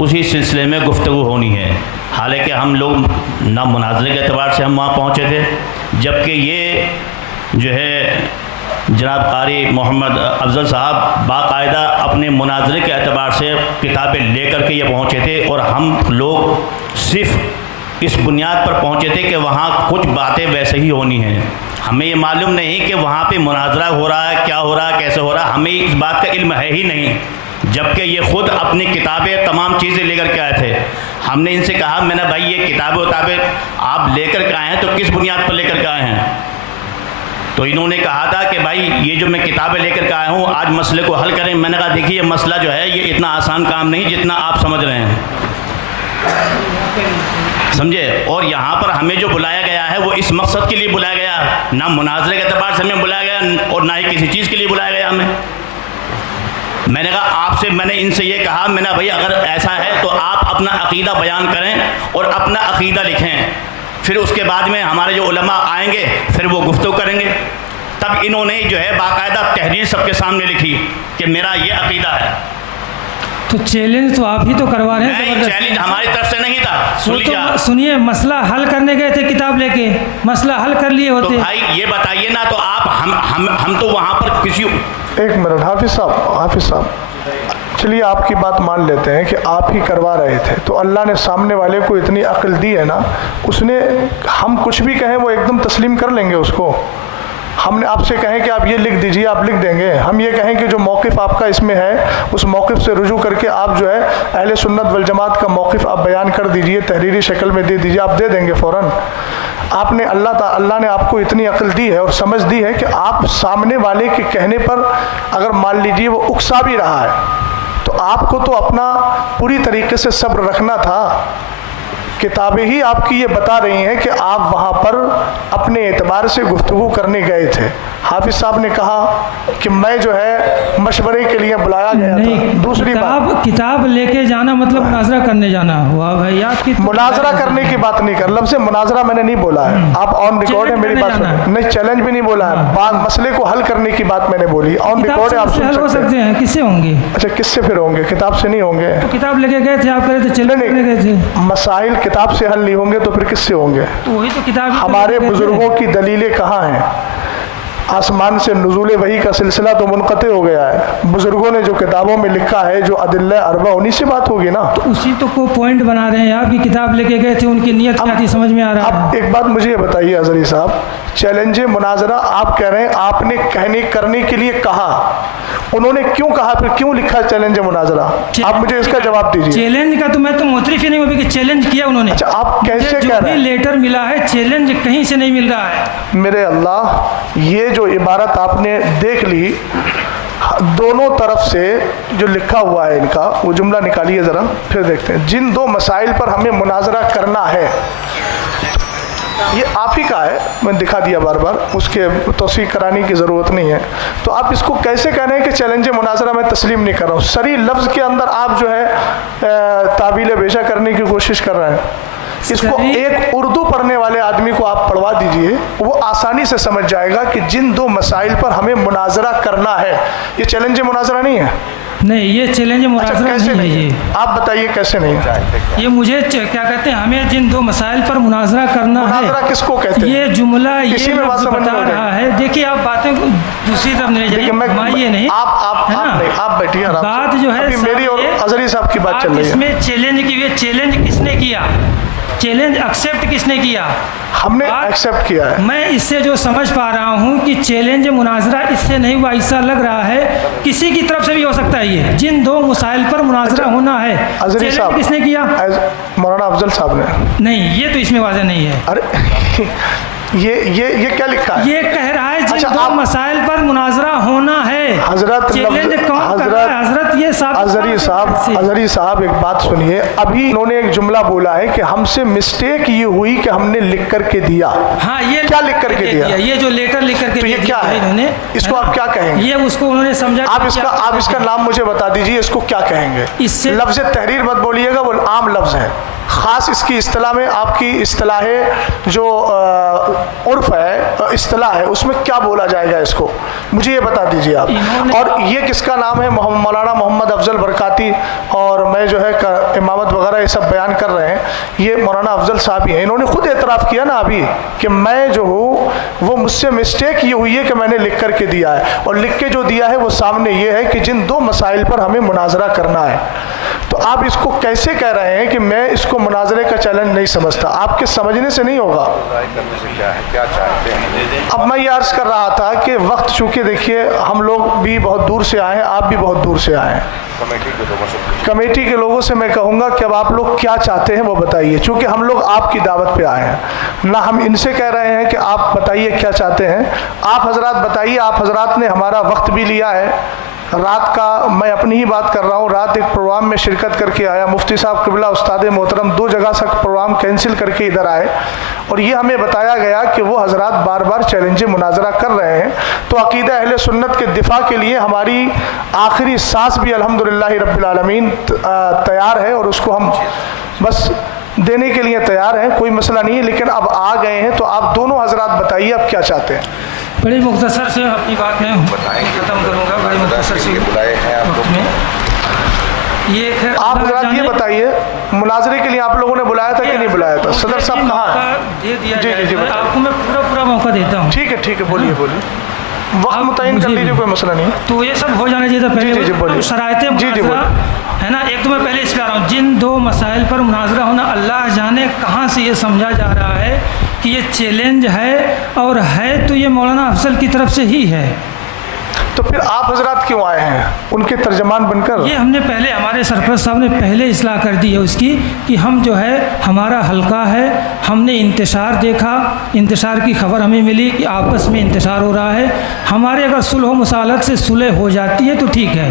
उसी सिलसिले में गुफ्तगू होनी है। हालांकि हम लोग ना मुनाजरे के एतबार से हम वहाँ पहुँचे थे, जबकि ये जो है जनाब कारी मोहम्मद अफजल साहब बाकायदा अपने मुनाजरे के एतबार से किताबें ले कर के ये पहुँचे थे, और हम लोग सिर्फ़ इस बुनियाद पर पहुँचे थे कि वहाँ कुछ बातें वैसे ही होनी हैं। हमें ये मालूम नहीं कि वहाँ पे मुनाजरा हो रहा है, क्या हो रहा है, कैसे हो रहा है, हमें इस बात का इल्म है ही नहीं। जबकि ये ख़ुद अपनी किताबें तमाम चीज़ें लेकर के आए थे। हमने इनसे कहा, मैंने भाई ये किताबें आप लेकर के आए हैं तो किस बुनियाद पर लेकर के आए हैं? तो इन्होंने कहा था कि भाई ये जो मैं किताबें लेकर के आया हूँ, आज मसले को हल करें। मैंने कहा देखिए, ये मसला जो है ये इतना आसान काम नहीं जितना आप समझ रहे हैं, समझे। और यहाँ पर हमें जो बुलाया गया है वो इस मकसद के लिए बुलाया गया, ना मुनाजरे के एतबार से हमें बुलाया गया और ना ही किसी चीज़ के लिए बुलाया गया हमें। मैंने कहा आपसे, मैंने इनसे ये कहा, मैंने भाई अगर ऐसा है तो आप अपना अक़ीदा बयान करें और अपना अक़ीदा लिखें, फिर उसके बाद में हमारे जो उलमा आएंगे फिर वो गुफ्तगू करेंगे। तब इन्होंने जो है बाकायदा तहरीर सबके सामने लिखी कि मेरा ये अक़ीदा है। तो चैलेंज तो आप ही तो करवा रहे हैं। चैलेंज हमारी तरफ से नहीं था। तो सुनिए, मसला हल करने गए थे किताब लेके, मसला हल कर लिए होते। तो भाई ये बताइए ना, तो आप हम तो वहाँ पर किसी, एक मिनट हाफिज़ साहब, चलिए आपकी बात मान लेते हैं कि आप ही करवा रहे थे, तो अल्लाह ने सामने वाले को इतनी अक्ल दी है ना, उसने, हम कुछ भी कहें वो एकदम तस्लीम कर लेंगे उसको। हमने आपसे कहें कि आप ये लिख दीजिए, आप लिख देंगे। हम ये कहें कि जो मौक़िफ़ आपका इसमें है उस मौक़िफ़ से रुजू करके आप जो है अहले सुन्नत वल जमात का मौक़िफ़ आप बयान कर दीजिए, तहरीरी शक्ल में दे दीजिए, आप दे देंगे फ़ौरन। आपने अल्लाह ने आपको इतनी अक्ल दी है और समझ दी है कि आप सामने वाले के कहने पर अगर मान लीजिए वो उकसा भी रहा है तो आपको तो अपना पूरी तरीके से सब्र रखना था। किताबें ही आपकी ये बता रही हैं कि आप वहाँ पर अपने एतबार से गुफ्तगू करने गए थे। हाफिज साहब ने कहा कि मैं जो है मशवरे के लिए बुलाया गया था। दूसरी बात, किताब लेके जाना मतलब मुनाजरा करने जाना हुआ भाई। आपकी मुनाजरा करने की बात नहीं कर, लफ्ज़ मुनाजरा मैंने नहीं बोला है, आप ऑन रिकॉर्ड है मेरी बात नहीं, चैलेंज भी नहीं बोला है, बात मसले को हल करने की बात मैंने बोली, ऑन रिकॉर्ड है, आप सुन सकते हैं। किससे होंगे? अच्छा, किससे फिर होंगे? किताब से नहीं होंगे। तो किताब लेके गए थे, आप कह रहे थे चैलेंज करने गए थे। मसाइल किताब से हल नहीं होंगे तो फिर किससे होंगे? तो वही तो किताब। हमारे बुजुर्गों की दलीलें कहाँ हैं? आसमान से नुज़ूल वही का सिलसिला तो मुनक़ते हो गया है। बुजुर्गों ने जो किताबों में लिखा है, जो अदिल्ला अरबा, उन्हीं से बात होगी ना। तो उसी तो को पॉइंट बना रहे हैं आप कि किताब लेके गए थे, उनकी नीयत क्या थी समझ में आ रहा है। अब एक बात मुझे ये बताइए अज़हरी साहब, चैलेंज मुनाजरा आप कह रहे हैं, आपने करने के लिए कहा, उन्होंने क्यों कहा, फिर क्यों लिखा चैलेंज मुनाजरा? आप मुझे इसका जवाब दीजिए। चैलेंज का तो मैं तो मुतरिफ ही नहीं हूँ कि चैलेंज किया उन्होंने। अच्छा, आप कैसे कह रहे हैं? लेटर मिला है, चैलेंज कहीं से नहीं मिल रहा है। मेरे अल्लाह, ये जो इबारत आपने देख ली, दोनों तरफ से जो लिखा हुआ है इनका, वो जुमला निकालिए ज़रा, फिर देखते हैं। जिन दो मसाइल पर हमें मुनाजरा करना है, ये आप ही का है, मैंने दिखा दिया बार बार, उसके तौसीक कराने की ज़रूरत नहीं है। तो आप इसको कैसे कह रहे हैं कि चैलेंज मुनाजरा मैं तस्लीम नहीं कर रहा हूँ? सरी लफ्ज़ के अंदर आप जो है तावील बेशा करने की कोशिश कर रहे हैं। इसको एक उर्दू पढ़ने वाले आदमी को आप पढ़वा दीजिए, वो आसानी से समझ जाएगा कि जिन दो मसाइल पर हमें मुनाजरा करना है, ये चैलेंज मुनाजरा नहीं है। नहीं, ये चैलेंज मुनाजरा कैसे नहीं है। ये आप बताइए कैसे नहीं है? ये मुझे क्या कहते हैं, हमें जिन दो मसाइल पर मुनाजरा करना है। मुनाजरा किसको कहते हैं? ये जुमला ये इसी में बात समझ बता रहा है। देखिए, आप बातें दूसरी तरफ नहीं जाइए, घुमाइए नहीं। आप बैठिए, बात जो है मेरी और अज़हरी साहब की बात चल रही है। इसमें चैलेंज की, ये चैलेंज किसने किया? चैलेंज एक्सेप्ट किसने किया? हमने एक्सेप्ट किया है। मैं इससे जो समझ पा रहा हूँ कि चैलेंज मुनाजरा इससे नहीं हुआ, ऐसा लग रहा है किसी की तरफ से भी हो सकता है। ये जिन दो मसाइल पर मुनाजरा होना है, अज़हरी साहब किसने किया? मौलाना अफजल साहब ने। नहीं, ये तो इसमें वाज़ेह नहीं है। अरे ये क्या लिखा है? ये कह रहा है जिन अच्छा, दो मसाइल पर मुनाजरा होना है। हजरत चैलेंज कौन कर रहा है? हजरत ये अज़हरी साहब एक बात सुनिए, अभी इन्होंने एक जुमला बोला है कि हमसे मिस्टेक ये हुई कि हमने लिख करके दिया। हाँ, ये क्या लिख करके दिया? ये जो लेटर लिख करके तो ये क्या है इन्होंने, इसको आप क्या कहेंगे? ये उसको उन्होंने समझा। आप इसका नाम मुझे बता दीजिए, इसको क्या कहेंगे? इससे लफ्ज़ तहरीर मत बोलिएगा, वो आम लफ्ज़ है। ख़ास इसकी इस्तिलाह में, आपकी इस्तिलाह जो उर्फ है, इस्तिलाह है, उसमें क्या बोला जाएगा, इसको मुझे ये बता दीजिए आप। और ये किसका नाम है? मौलाना मोहम्मद अफजल बरकाती, और मैं जो है इमामत वगैरह ये सब बयान कर रहे हैं, ये मौलाना अफजल साहब ही हैं। इन्होंने खुद एतराफ़ किया ना अभी कि मैं जो हूँ वो मुझसे मिस्टेक ये हुई है कि मैंने लिख करके दिया है, और लिख के जो दिया है वो सामने ये है कि जिन दो मसाइल पर हमें मुनाजरा करना है। तो आप इसको कैसे कह रहे हैं कि मैं इसको मुनाजरे का चैलेंज नहीं समझता? आपके समझने से नहीं होगा। अब मैं ये अर्ज़ कर रहा था कि वक्त चूँकि देखिए हम लोग भी बहुत दूर से आए हैं, आप भी बहुत दूर से आए हैं। कमेटी के लोगों से मैं कहूँगा कि अब आप लोग क्या चाहते हैं वो बताइए, चूँकि हम लोग आपकी दावत पे आए हैं ना, हम इनसे कह रहे हैं कि आप बताइए क्या चाहते हैं। आप हजरात बताइए, आप हजरात ने हमारा वक्त भी लिया है। रात का मैं अपनी ही बात कर रहा हूँ, रात एक प्रोग्राम में शिरकत करके आया, मुफ्ती साहब क़िबला उस्ताद मोहतरम 2 जगह से प्रोग्राम कैंसिल करके इधर आए, और ये हमें बताया गया कि वो हजरात बार बार चैलेंज मुनाजरा कर रहे हैं। तो अक़ीदा अहले सुन्नत के दिफा के लिए हमारी आखिरी सांस भी अल्हम्दुलिल्लाह रब्बिल आलमीन तैयार है, और उसको हम बस देने के लिए तैयार हैं, कोई मसला नहीं है। लेकिन अब आ गए हैं तो आप दोनों हजरात बताइए अब क्या चाहते हैं। बड़ी मुख्तसर से अपनी बात में ख़त्म करूँगा, बड़ी मुख्तसर से बुलाए हैं आप। ये आप हजरात ये बताइए, मुनाजरे के लिए आप लोगों ने बुलाया था कि नहीं बुलाया था? सदर साहब कहाँ हैं? जी, आपको मैं पूरा मौका देता हूँ। ठीक है, बोलिए। वक्त मुतय्यन कर लीजिए, कोई मसला नहीं। तो ये सब हो जाना चाहिए। पहले शराइतें है ना, एक तो मैं पहले इस पर आ रहा हूँ, जिन दो मसाइल पर मुनाजरा होना, अल्लाह जाने कहाँ से ये समझा जा रहा है कि ये चैलेंज है, और है तो ये मौलाना अफजल की तरफ से ही है। तो फिर आप हजरात क्यों आए हैं उनके तर्जमान बनकर? ये हमने पहले, हमारे सरपरस्त साहब ने पहले इस्लाह कर दी है उसकी कि हम जो है, हमारा हल्का है, हमने इंतशार देखा, इंतशार की खबर हमें मिली कि आपस में इंतशार हो रहा है, हमारे अगर सुलह मुसालत से सुलह हो जाती है तो ठीक है।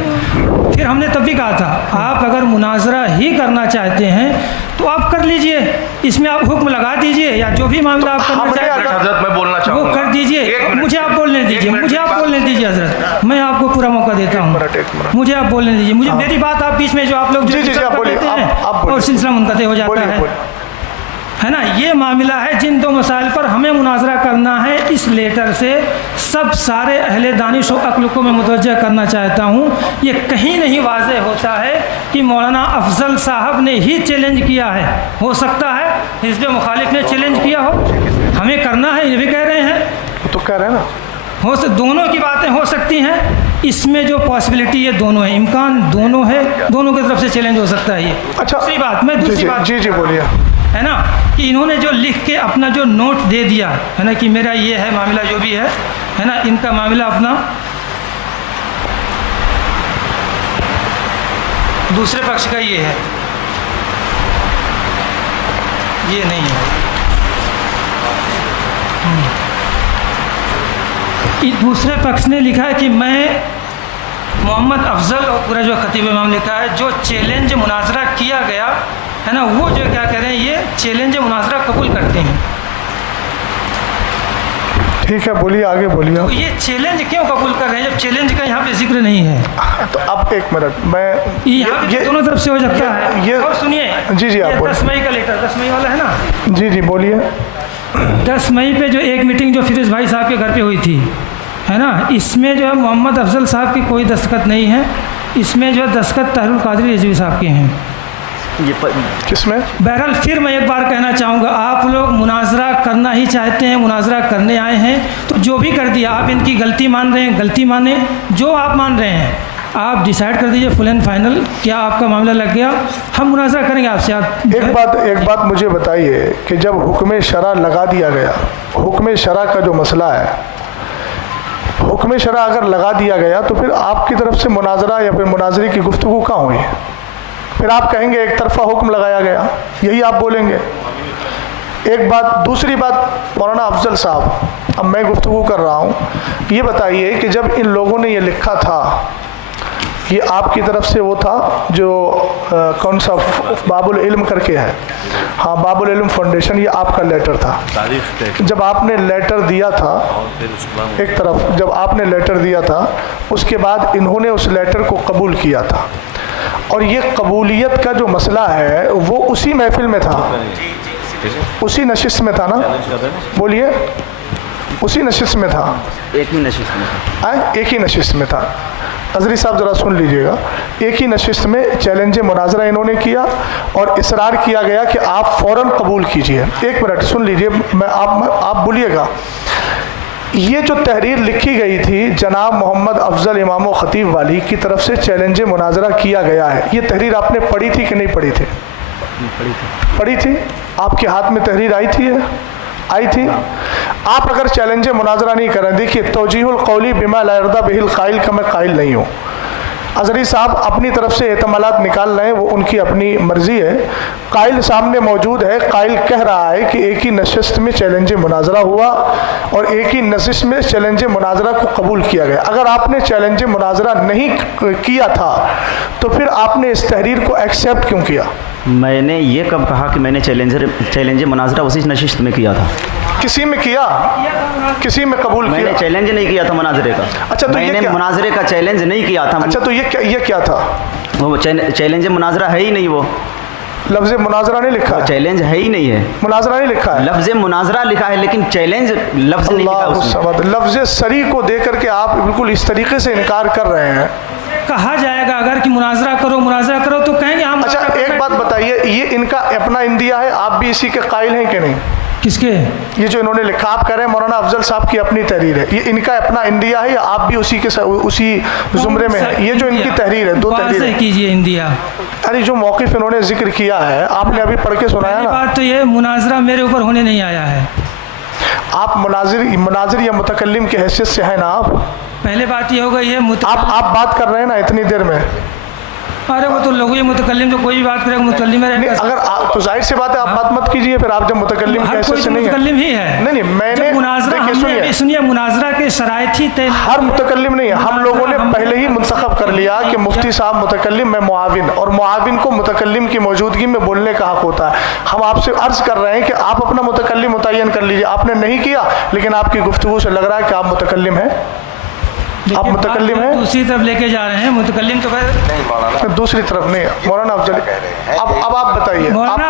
फिर हमने तब भी कहा था आप अगर मुनाजरा ही करना चाहते हैं तो आप कर लीजिए, इसमें आप हुक्म लगा दीजिए या जो भी मामला आप करना चाहते हैं हजरत मैं बोलना वो चाहूँगा, कर दीजिए। मुझे आप बोलने दीजिए, मुझे आप बोलने दीजिए हजरत, मैं आपको पूरा मौका देता हूँ, मुझे आप बोलने दीजिए। मुझे मेरी बात आप बीच में जो आप लोग जी, आप बोलिए, देते हैं आप बोलिए, और सिलसिला मुनक़ते हो जाता है ना। ये मामला है जिन दो मसाइल पर हमें मुनाजरा करना है। इस लेटर से सब सारे अहले दानिश व अक्ल को मैं मुतवज्जह करना चाहता हूँ, ये कहीं नहीं वाज़ेह होता है कि मौलाना अफजल साहब ने ही चैलेंज किया है। हो सकता है हिज़्ब मुखालिफ ने चैलेंज किया हो, हमें करना है, ये भी कह रहे हैं, तो कह रहे हैं ना, दोनों की बातें हो सकती हैं। इसमें जो पॉसिबिलिटी ये दोनों है, इम्कान दोनों है, दोनों की तरफ से चैलेंज हो सकता है ये। अच्छा, दूसरी बात, मैं दूसरी बात जी बोलिए, है ना, कि इन्होंने जो लिख के अपना जो नोट दे दिया है ना कि मेरा ये है मामला, जो भी है ना, इनका मामला अपना दूसरे पक्ष का ये है, ये नहीं है। दूसरे पक्ष ने लिखा है कि मैं मोहम्मद अफजल और पूरा जो खतीब इमाम लिखा है, जो चैलेंज मुनाजरा किया गया है ना, वो जो क्या कह रहे हैं, ये चैलेंज मुनाजरा कबूल करते हैं। ठीक है, बोलिए, आगे बोलिए। तो ये चैलेंज क्यों कबूल कर रहे हैं जब चैलेंज का यहाँ पे जिक्र नहीं है? तो अब एक मिनट, मैं ये दोनों तरफ से हो सकता है। ये और सुनिए, जी आप बोलिए। 10 मई का लेटर, 10 मई वाला है ना, जी बोलिए। 10 मई पे जो एक मीटिंग जो फिरोज भाई साहब के घर पे हुई थी, है ना, इसमें जो है मोहम्मद अफजल साहब की कोई दस्तखत नहीं है, इसमें जो है दस्तखत ताहिरुल कादरी रिजवी साहब के हैं। किसमें? बहरहाल फिर मैं एक बार कहना चाहूँगा, आप लोग मुनाजरा करना ही चाहते हैं, मुनाजरा करने आए हैं, तो जो भी कर दिया आप इनकी गलती मान रहे हैं, गलती माने, जो आप मान रहे हैं आप डिसाइड कर दीजिए फुल एंड फाइनल, क्या आपका मामला लग गया, हम मुनाजरा करेंगे आपसे। आप एक बात मुझे बताइए कि जब हुक्म शरा लगा दिया गया, हुक्म शरा का जो मसला है, हुक्म शरा अगर लगा दिया गया तो फिर आपकी तरफ से मुनाजरा या फिर मुनाजरे की गुफ्तगू कहाँ हुई? फिर आप कहेंगे एक तरफा हुक्म लगाया गया, यही आप बोलेंगे। एक बात, दूसरी बात, मौलाना अफजल साहब, अब मैं गुफ्तगू कर रहा हूँ, ये बताइए कि जब इन लोगों ने ये लिखा था, ये आपकी तरफ से वो था जो कौन सा बाबुल इल्म करके है, हाँ बाबुल इल्म फाउंडेशन, ये आपका लेटर था। जब आपने लेटर दिया था, एक तरफ जब आपने लेटर दिया था, उसके बाद इन्होंने उस लेटर को कबूल किया था, और ये कबूलियत का जो मसला है वो उसी महफिल में था, उसी नशिस्त में था ना, बोलिए, उसी नशिस्त में था, एक ही नशिस्त में था, एक ही नशिस्त में था। हज़री साहब ज़रा सुन लीजिएगा, एक ही नशिस्त में चैलेंज मुनाजरा इन्होंने किया और इसरार किया गया कि आप फ़ौरन कबूल कीजिए। एक मिनट सुन लीजिए, आप बोलिएगा। ये जो तहरीर लिखी गई थी जनाब मोहम्मद अफजल इमाम ख़तीब वाली की तरफ से चैलेंज मुनाजरा किया गया है, ये तहरीर आपने पढ़ी थी कि नहीं पढ़ी थी? पढ़ी थी। आपके हाथ में तहरीर आई थी। आप अगर चैलेंज मुनाजरा नहीं करें, देखिए तौजीहुल कौली बिमा ला यर्दा बिहिल काइल का मैं काइल नहीं हूँ। अजहरी साहब अपनी तरफ से एहतमालात निकाल रहे हैं, वो उनकी अपनी मर्ज़ी है। काइल सामने मौजूद है, काइल कह रहा है कि एक ही नशिस्त में चैलेंज मुनाजरा हुआ और एक ही नशिस्त में चैलेंज मुनाजरा को कबूल किया गया। अगर आपने चैलेंज मुनाजरा नहीं किया था तो फिर आपने इस तहरीर को एक्सेप्ट क्यों किया? मैंने ये कब कहा कि मैंने चैलेंज मुनाजरा उसी नशिस्त में किया था? किसी में किया, किसी में कबूल मैंने किया? चैलेंज नहीं किया था मुनाजरे का। अच्छा, तो मैंने मुनाजरे का चैलेंज नहीं किया था। अच्छा, तो ये क्या था? वो चैलेंज मुनाजरा है ही नहीं, वो लफ्ज़ मुनाजरा नहीं लिखा है, चैलेंज है ही नहीं है, मुनाजरा नहीं लिखा है, लफ्ज़ मुनाजरा लिखा है लेकिन चैलेंज लफ्ज़ नहीं लिखा उसमें। लफ्ज़ सरी को दे करके आप बिल्कुल इस तरीके से इनकार कर रहे हैं। कहा जाएगा अगर कि मुनाजरा करो तो कहेंगे हम। अच्छा, एक बात बताइए, ये इनका अपना इंदिया है, आप भी इसी के कायल हैं कि नहीं? किसके? ये जो इन्होंने लिखा, आप कह रहे हैं मौलाना अफजल साहब की अपनी तहरीर है, ये इनका अपना इंदिया है या आप भी उसी जुमरे में है? ये जो इनकी तहरीर है, दो तहरीर कीजिए इंदिया। अरे जो मौक़िफ़ इन्होंने जिक्र किया है आपने अभी पढ़ के सुनाया ना। बात तो ये मुनाजरा मेरे ऊपर होने नहीं आया है। आप मुनाजिर या मुतकल्लिम की हैसियत से हैं ना आप? पहले बात ये हो गई है आप बात कर रहे हैं ना इतनी देर में। अरे वो तो लोग मुतकल्लिम तो कोई भी बात करेगा मुतकल्लिम में नहीं, अगर तो जाहिर सी बात है आप बात मत कीजिए फिर। आप जब मुतकल्लिम की हैसियत से नहीं है, मुतकल्लिम ही है। नहीं मैंने देखिए सुनिए मुनाजरा के शराइत ही तय। हर मुतकल्लिम नहीं है, हम लोगों ने पहले ही मुंतखब कर लिया कि मुफ्ती साहब मुतकल्लिम में मुआविन, और मुआविन को मुतकल्लिम की मौजूदगी में बोलने का हक होता है। हम आपसे अर्ज कर रहे हैं कि आप अपना मुतकल्लिम मुतय्यन कर लीजिए। आपने नहीं किया, लेकिन आपकी गुफ्तगू से लग रहा है कि आप मुतकल्लिम हैं। आप मुतकल्लिम हैं, दूसरी तरफ लेके जा रहे हैं। मुतकल्लिम तो फिर दूसरी तरफ नहीं। मौलाना अफजल अब आप बताइए। मौलाना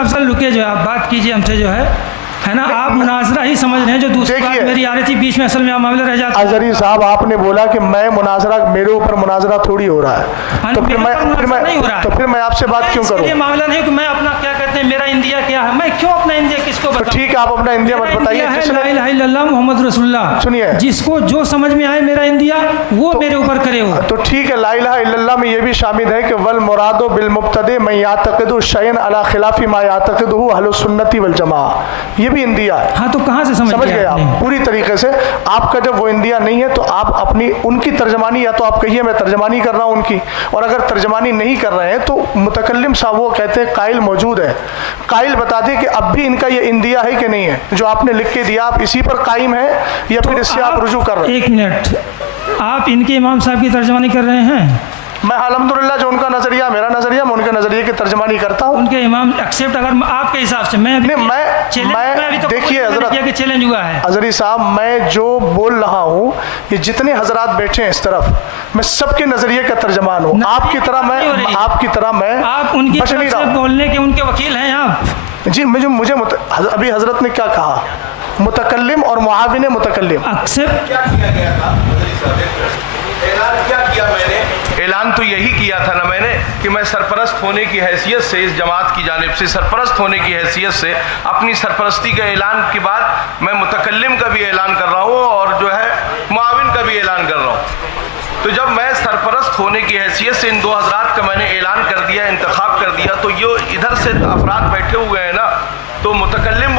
अफजल रुके जो है, आप बात कीजिए हमसे जो है ना। आप मुनाजरा ही समझ रहे हैं। जो दूसरी बात मेरी आ रही थी बीच में, असल में मामला रह जाता है। अजहरी साहब आपने बोला कि मैं मुनाजरा, मेरे ऊपर मुनाजरा थोड़ी हो रहा है, तो फिर मैं आपसे बात क्यों करूं? ये मामला नहीं कि मैं अपना क्या कहते हैं मेरा इंडिया क्या है, मैं क्यों अपना इंडिया किसको बताऊं? ठीक है, आप अपना इंडिया मत बताइए। ला इलाहा इल्लल्लाह मोहम्मद रसूलुल्लाह। सुनिए, जिसको जो समझ में आए मेरा इंडिया वो मेरे ऊपर करे हो तो ठीक है। ला इलाहा इल्लल्लाह में ये भी शामिल है कि वल मुरादो बिल मुब्तदे मैं यातक़िदु शयअन अला खिलाफी मा यातक़िदुहु अहलुस सुन्नती वल जमा, ये भी इंडिया है। हाँ, तो कहाँ से समझ गए आप पूरी तरीके से? आपका जब वो इंडिया नहीं है तो आप अपनी उनकी तर्जमानी, या तो आप कहिए मैं तर्जमानी कर रहा हूँ उनकी, और अगर तर्जमानी नहीं कर रहे हैं तो मुतकल्लिम साहब वो कहते हैं काइल मौजूद है, काइल बता दे कि अब भी इनका ये इंडिया है कि नहीं है। जो आपने लिख के दिया आप इसी पर कायम है या फिर इससे आप रुजू कर रहे हैं? एक मिनट, आप इनके इमाम साहब की तर्जमानी कर रहे हैं? मैं अल्हम्दुलिल्लाह जो उनका नजरिया मेरा नजरिया, मैं उनके नजरिए की तर्जमानी करता हूँ। उनके इमाम एक्सेप्ट अगर आपके हिसाब से मैं देखिए हजरत चैलेंज हुआ है अजहरी साहब, मैं जो बोल रहा हूँ ये जितने हजरात बैठे हैं इस तरफ, मैं सबके नजरिए का तर्जमान हूँ। आपकी तरह मैं आप उनकी तरफ से बोलने के उनके वकील हैं आप जी। मुझे अभी हजरत ने क्या कहा, मुतकल्लिम और मुआविन मुतकल्लिम एक्सेप्ट क्या किया गया था? ऐलान क्या किया मैंने? ऐलान तो यही किया था ना मैंने कि मैं सरपरस्त होने की हैसियत से, इस जमात की जानिब से सरपरस्त होने की हैसियत से अपनी सरपरस्ती के ऐलान के बाद मैं मुतकल्लिम का भी ऐलान कर रहा हूँ और जो है मुआविन का भी ऐलान कर रहा हूँ। तो जब मैं सरपरस्त होने की हैसियत से इन दो हजरात का मैंने ऐलान कर दिया, इंतखाब कर दिया, तो ये इधर से अफराद बैठे हुए हैं ना, तो मुतकल्लिम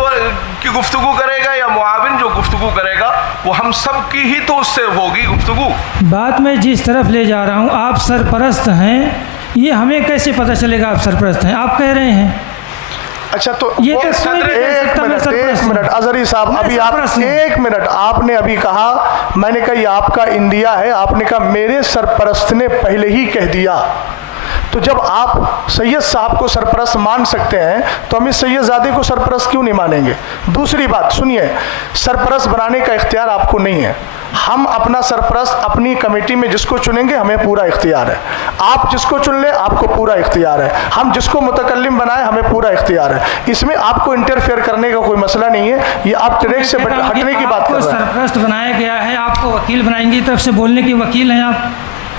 की गुफ्तगू करेगा या मुआविन जो गुफ्तगू करेगा वो हम सब की ही तो उससे होगी गुफ्तगू। बात मैं जिस तरफ ले जा रहा हूँ, आप सरपरस्त हैं, ये हमें कैसे पता चलेगा आप सरपरस्त हैं? आप कह रहे हैं। अच्छा, तो ये तो एक मिनट अजहरी साहब, अभी आप एक मिनट, आपने अभी कहा, मैंने कहा ये आपका इंडिया है, आपने कहा मेरे सरपरस्त ने पहले ही कह दिया। तो जब आप सैयद साहब को सरपरस्त मान सकते हैं तो हम इस सैयदजादे को सरपरस्त क्यों नहीं मानेंगे? दूसरी बात सुनिए, सरपरस्त बनाने का इख्तियार आपको नहीं है। हम अपना सरपरस्त अपनी कमेटी में जिसको चुनेंगे हमें पूरा इख्तियार है। आप जिसको चुन ले आपको पूरा इख्तियार है। हम जिसको मुतकल्लिम बनाए हमें पूरा इख्तियार है। इसमें आपको इंटरफेयर करने का कोई मसला नहीं है। ये आप ट्रैक से हटने की बात कर रहे हैं। सरपरस्त बनाया गया है, आपको वकील बनाएंगे, तरफ से बोलने की वकील हैं आप।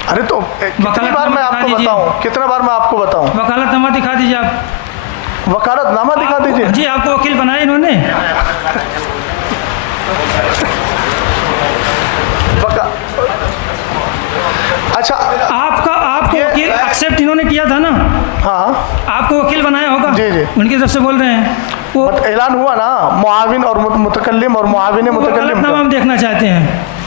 अरे तो कितनी बार मैं आपको बताऊं, कितना बार मैं आपको बताऊं? वकालतनामा दिखा दीजिए आप। वकालतनामा दिखा दीजिए जी, आपको वकील बनाए इन्होंने। अच्छा, आपको वकील एक्सेप्ट इन्होंने किया था ना? हाँ, आपको वकील बनाया होगा। जी जी, उनकी तरफ से बोल रहे हैं। वो ऐलान हुआ ना मुआविन और मुतकल्लिम और मुआविन मुतकल्लिम, हम देखना चाहते हैं।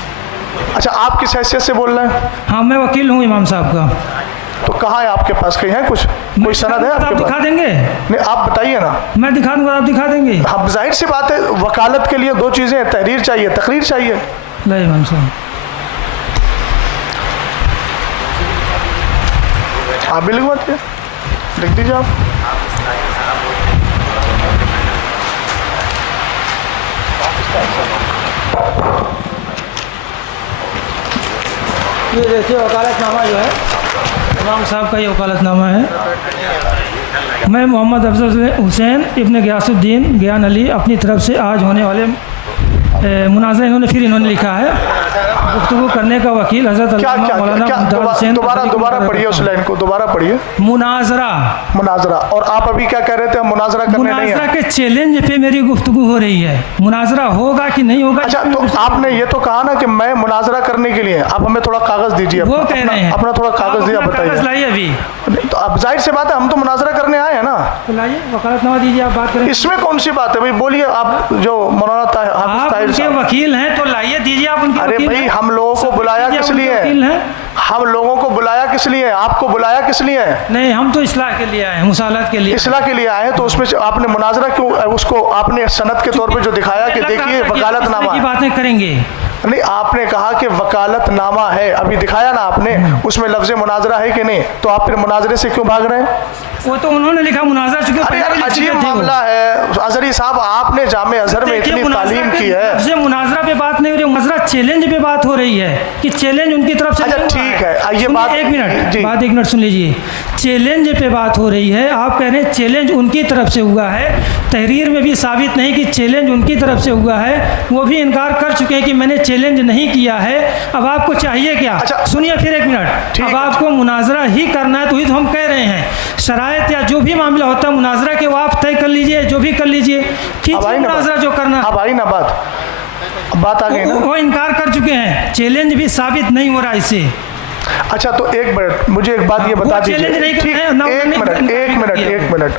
अच्छा, आप किस हैसियत से बोल रहे हैं? हाँ, मैं वकील हूँ इमाम साहब का। तो कहाँ है आपके पास, कहीं है कुछ, कोई सनद है आपके पास? दिखा देंगे। नहीं, आप बताइए ना। मैं दिखा दूंगा, आप दिखा देंगे। हाँ, जाहिर सी बात है, वकालत के लिए दो चीज़ें हैं, तहरीर चाहिए, तकरीर चाहिए। नहीं इमाम साहब, आप भी लिखवा दीजिए, लिख दीजिए आप। ये देखिए वकालतनामा जो है इमाम साहब का, ये वकालतनामा है। मैं मोहम्मद अफजल हुसैन इब्न गियासुद्दीन गियान अली अपनी तरफ से आज होने वाले मुनाजरा इन्होंने लिखा है, गुफ्तगू करने का वकील हज़रत क्या क्या मौलाना क्या मुमताज़ हुसैन दोबारा पढ़िए उस लाइन को, दोबारा पढ़िए। मुनाजरा। और आप अभी क्या कह रहे थे? हम मुनाजरा करने नहीं है। मुनाजरा के चैलेंज पे मेरी गुफ्तगू हो रही है, मुनाजरा होगा कि नहीं होगा। अच्छा, तो आपने ये तो कहा ना कि मैं मुनाजरा करने के लिए, आप हमें थोड़ा कागज दीजिए, वो कह रहे हैं अपना थोड़ा कागज दिया, बताइए। लाइए अभी। तो अब जाहिर सी बात है, हम तो मुनाजरा करने आए हैं ना, तो लाइए वकालतनामा दीजिए, आप बात करें। इसमें कौन सी बात है भाई? बोलिए आप, जो मौलाना आप उनके वकील हैं तो लाइए, दीजिए आप उनके अरे वकील भाई, हैं। हम लोगों को बुलाया किस लिए? हम लोगों को बुलाया किस लिए? आपको बुलाया किस लिए? नहीं, हम तो इस्लाह के लिए आए हैं, मुसालत के लिए। इस्लाह के लिए आए हैं, तो उसमें आपने मुनाजरा क्यों, उसको आपने सनद के तौर पे जो दिखाया कि देखिए वकालतनामा की बातें करेंगे। नहीं, आपने कहा कि वकालतनामा है, अभी दिखाया ना आपने, उसमें लफ्ज़ मुनाजरा है कि नहीं? तो आप फिर मुनाजरे से क्यों भाग रहे हैं? वो तो उन्होंने लिखा मुनाजरा, चूंकि अरे यार, अजीब मामला है अजहरी साहब, आपने जामे अजहर में इतनी तालीम की है। मुनाजरा पे बात नहीं हो रही, मुनाजरा चैलेंज पे बात हो रही है कि चैलेंज उनकी तरफ से। अच्छा ठीक है, ये बात एक मिनट सुन लीजिए। चैलेंज पे बात हो रही है, आप कह रहे हैं चैलेंज उनकी तरफ से हुआ है, तहरीर में भी साबित नहीं कि चैलेंज उनकी तरफ से हुआ है, वो भी इनकार कर चुके हैं कि मैंने चैलेंज नहीं किया है। अब आपको चाहिए क्या? अच्छा, सुनिए फिर एक मिनट, अब आपको मुनाजरा ही करना है, तो ही तो हम कह रहे हैं शरायत या जो भी मामला होता है मुनाजरा के, वो आप तय कर लीजिए, जो भी कर लीजिए, कीजिए मुनाजरा जो करना। अब आई ना बात आ गई ना। वो इनकार कर चुके हैं, चैलेंज भी साबित नहीं हो रहा इससे। अच्छा, तो एक मिनट, मुझे एक बात ये बता दीजिए। एक मिनट,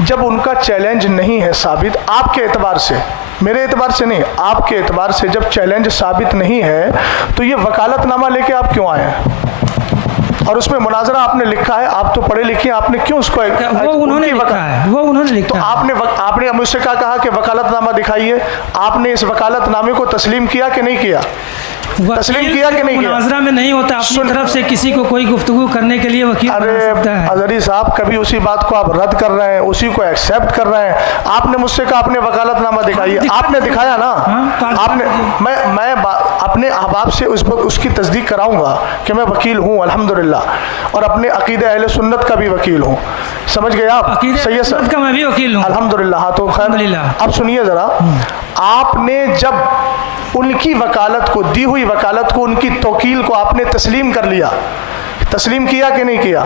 जब उनका चैलेंज नहीं है साबित, आपके एतबार से, मेरे एतबार से नहीं, आपके एतबार से जब चैलेंज साबित नहीं है, तो ये वकालतनामा लेके आप क्यों आए हैं? और उसमें मुनाजरा आपने लिखा है, आप तो पढ़े लिखे, आपने क्यों उसको? वो उन्होंने लिखा है। तो आपने मुझसे क्या कहा कि वकालतनामा दिखाइए? आपने इस वकालतनामे को तस्लीम किया कि नहीं किया? तस्लीम किया कि नहीं किया? मुनाजरा में नहीं होता अपनी तरफ से किसी को कोई गुफ्तगू करने के लिए वकील बना सकता है। अजहरी साहब, कभी उसी बात को आप रद्द कर रहे हैं, उसी को एक्सेप्ट कर रहे हैं। आपने मुझसे कहा अपने वकालतनामा दिखाइए, आपने दिखाया ना। आपने, मैं अपने अहबाब से उसकी तस्दीक कराऊंगा कि मैं वकील हूँ अल्हम्दुलिल्लाह, और अपने अकीदे अहले सुन्नत का भी वकील हूँ। समझ गए आप? सही सर का मैं भी वकील हूँ अल्हम्दुलिल्लाह। हाँ, तो खैर, अब सुनिए ज़रा, आपने जब उनकी वकालत को, दी हुई वकालत को, उनकी तौकील को आपने तस्लीम कर लिया, तस्लीम किया कि नहीं किया?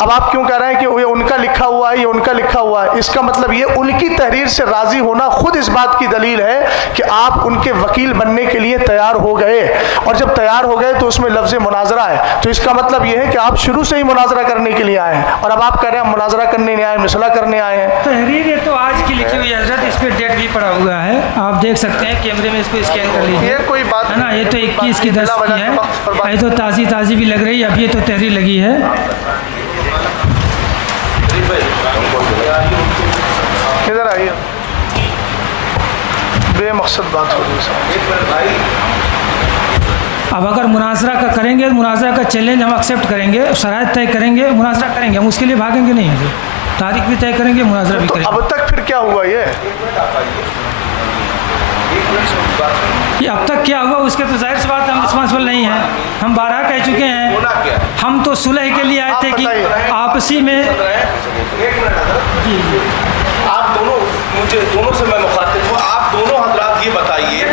अब आप क्यों कह रहे हैं कि ये उनका लिखा हुआ है, ये उनका लिखा हुआ है? इसका मतलब ये उनकी तहरीर से राज़ी होना खुद इस बात की दलील है कि आप उनके वकील बनने के लिए तैयार हो गए, और जब तैयार हो गए तो उसमें लफ्ज़ मुनाजरा है, तो इसका मतलब ये है कि आप शुरू से ही मुनाजरा करने के लिए आए हैं, और अब आप कह रहे हैं मुनाजरा करने नहीं आए, मसला करने आए हैं। तहरीर ये तो आज की लिखी हुई है हज़रत, इस पर डेट भी पड़ा हुआ है, आप देख सकते हैं, कैमरे में इसको स्कैन कर लीजिए। ये कोई बात है ना, ये तो 21 की 10 की है, ये तो ताज़ी भी लग रही है, अब ये तो तहरीर लगी है। इधर आइए, बेमकसद बात हो रही है। अब अगर मुनाजरा का करेंगे, मुनाजरा का चैलेंज हम एक्सेप्ट करेंगे, शराइत तय करेंगे, मुनाजरा करेंगे, हम उसके लिए भागेंगे नहीं है, तारीख भी तय करेंगे, मुनाजरा भी करेंगे। अब तक फिर क्या हुआ? ये अब तक क्या हुआ उसके तो जाहिर सी बात हम रिस्पॉन्सिबल नहीं हैं, हम 12 कह चुके हैं, हम तो सुलह के लिए आए थे कि आपसी में। आप दोनों, मुझे दोनों से मैं मुखातिब हूँ, आप दोनों हजरात ये बताइए,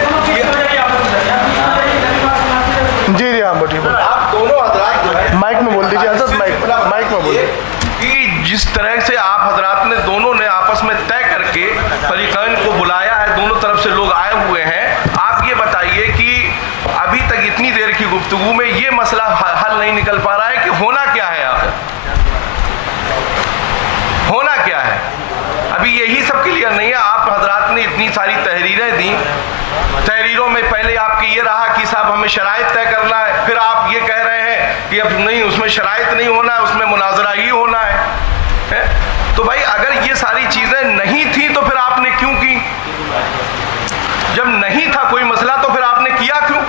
जी हाँ बोलिए, आप दोनों हजरात जो है माइक में बोल दीजिए हजरत, माइक में बोलिए, कि जिस तरह से आप हजरात ने दोनों ने आपस में तय करके फरीकैन को बुलाया है, दोनों तरफ से लोग आए हुए हैं, आप ये बताइए कि अभी तक इतनी देर की गुफ्तगू में ये मसला हल नहीं निकल पा रहा है कि होना क्या है, आखिर होना क्या है? अभी यही सब क्लियर नहीं है। आप हजरात ने इतनी सारी तहरीरें दी, तहरीरों में पहले आपकी ये रहा कि साहब हमें शराइत तय करना है, फिर आप ये कह रहे हैं कि अब नहीं, उसमें शराइत नहीं होना है, उसमें मुनाजरा ही होना है? तो भाई अगर ये सारी चीज़ें नहीं थी तो फिर आपने क्यों की? जब नहीं था कोई मसला तो फिर आपने किया क्यों?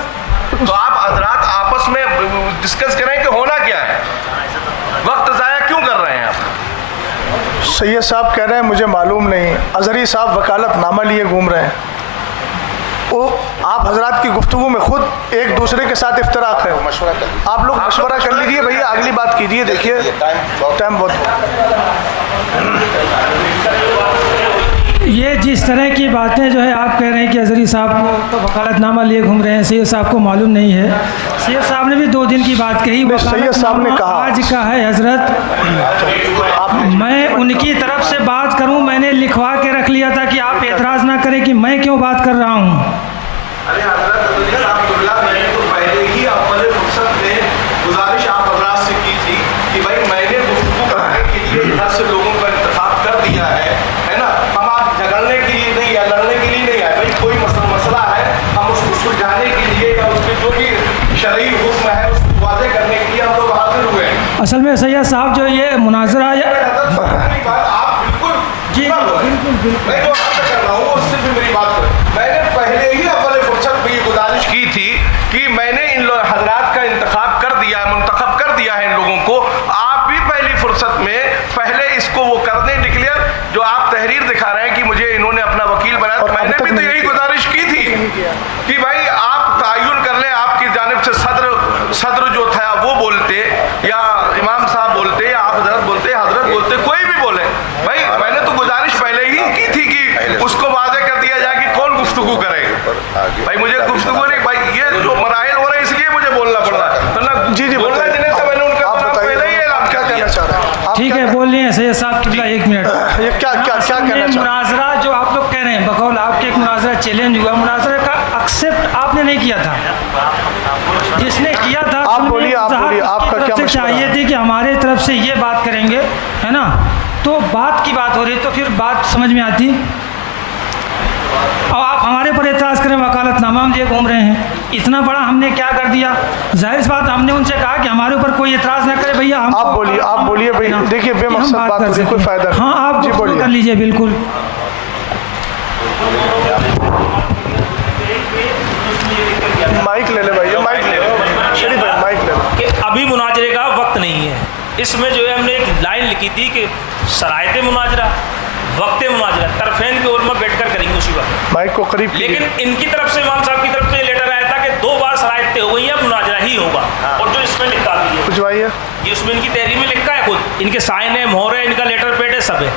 तो आप हजरात आपस में डिस्कस करें कि होना क्या है, वक्त ज़ाया क्यों कर रहे हैं आप? सैयद साहब कह रहे हैं मुझे मालूम नहीं, अजहरी साहब वकालतनामा लिए घूम रहे हैं, वो आप हजरात की गुफ्तगू में खुद एक दूसरे के साथ इफ्तराक है। आप लोग मशवरा कर लीजिए भैया, अगली बात कीजिए, देखिए टाइम बहुत। ये जिस तरह की बातें जो है आप कह रहे हैं कि अजहरी साहब को तो वकालतनामा लिए घूम रहे हैं, सैयद साहब को मालूम नहीं है। सैयद साहब ने भी 2 दिन की बात कही, सैयद साहब ने कहा आज का है हजरत, मैं उनकी तरफ से बात करूं, मैंने लिखवा के रख लिया था कि आप एतराज़ ना करें कि मैं क्यों बात कर रहा हूं। अरे हजरत अब्दुल्लाह, मैंने तो पहले ही अव्वल फुर्सत में गुजारिश आप हजरात से की थी कि भाई मैंने गुफ्तगू करने के लिए इधर से लोगों का इंतखाब कर दिया है ना। हम आप झगड़ने के लिए नहीं या लड़ने के लिए नहीं आए भाई, कोई मसला है हम उसको सुलझाने के लिए या उसके जो भी शरई हुक्म है उसको वाज़े करने के लिए हम लोग हाजिर हुए हैं। असल में सैयद साहब जो ये मुनाजरा आप बिल्कुल जी बिल्कुल मैं जो बात कर रहा हूँ उससे भी मेरी बात करें। मैंने पहले ही अव्वल फुर्सत में ये गुजारिश की थी कि मैंने इन हजरात का इंतखाब कर दिया है, मुंतखब कर दिया है इन लोगों को। आप भी पहली फुर्सत में पहले इसको वो कर दें डिक्लेयर, जो आप तहरीर दिखा रहे हैं कि मुझे इन्होंने अपना वकील बनाया, तो मैंने भी तो यही गुजारिश की थी कि भाई आप तयन कर लें। आपकी जानिब से सदर जो था वो बोलते या इमाम साहब बोलते या आप हजरत बोलते कोई भी बोले, भाई मैंने तो गुजारिश पहले ही की थी कि उसको वाज़े कर दिया जाए कि कौन गुफ्तगू करेगा। भाई मुझे गुफ्तगू नहीं, भाई ये जो मराहिल हो रहे हैं इसलिए मुझे बोलना पड़ रहा है, तो ना जी बोलना जिन्हें तो मैंने उनका पहले ही ऐलान कर दिया। ठीक है, बोल रहे हैं सैयद साहब किबला, 1 मिनट। ये क्या कहना चाह रहे हैं? मुनाजरा जो आप लोग कह रहे हैं बकौल आपके एक मुनाजरा चैलेंज हुआ, मुनाजरा का एक्सेप्ट आपने नहीं किया था, जिसने किया था आप बोलिए आपका क्या मशवरा चाहिए थी कि हमारे तरफ से ये बात करेंगे, है ना, तो बात की बात हो रही तो फिर बात समझ में आती। और आप हमारे पर एतराज़ करें, वकालतनामा हम लिए घूम रहे हैं, इतना बड़ा हमने क्या कर दिया। जाहिर सी बात हमने उनसे कहा कि हमारे ऊपर कोई एतराज़ ना करे भैया। हम आप बोलिए भाई, देखिए बेमकसद बात हो रही, कोई फायदा नहीं। हाँ आप जी बोलिए, कर लीजिए बिल्कुल। माइक ले ले भाई, माइक ले लो शरीफ भाई, माइक ले लो। कि अभी मुनाजरे का वक्त नहीं है। इसमें जो है हमने एक लाइन लिखी थी कि शरायत मुनाजरा, वक्त मुनाजरा तरफेन की ओर में बैठ कर करेंगे उसी वक्त। माइक को करीब, लेकिन इनकी तरफ से इमाम साहब की तरफ से लेटर आया था कि 2 बार शरायत हो गई है, मुनाजरा ही होगा। और जो इसमें लिखा भी है कुछ भाई है, ये उसमें इनकी तहरीर में लिखा है, खुद इनके साइन है, मोहर है, इनका लेटर पेड है, सब है।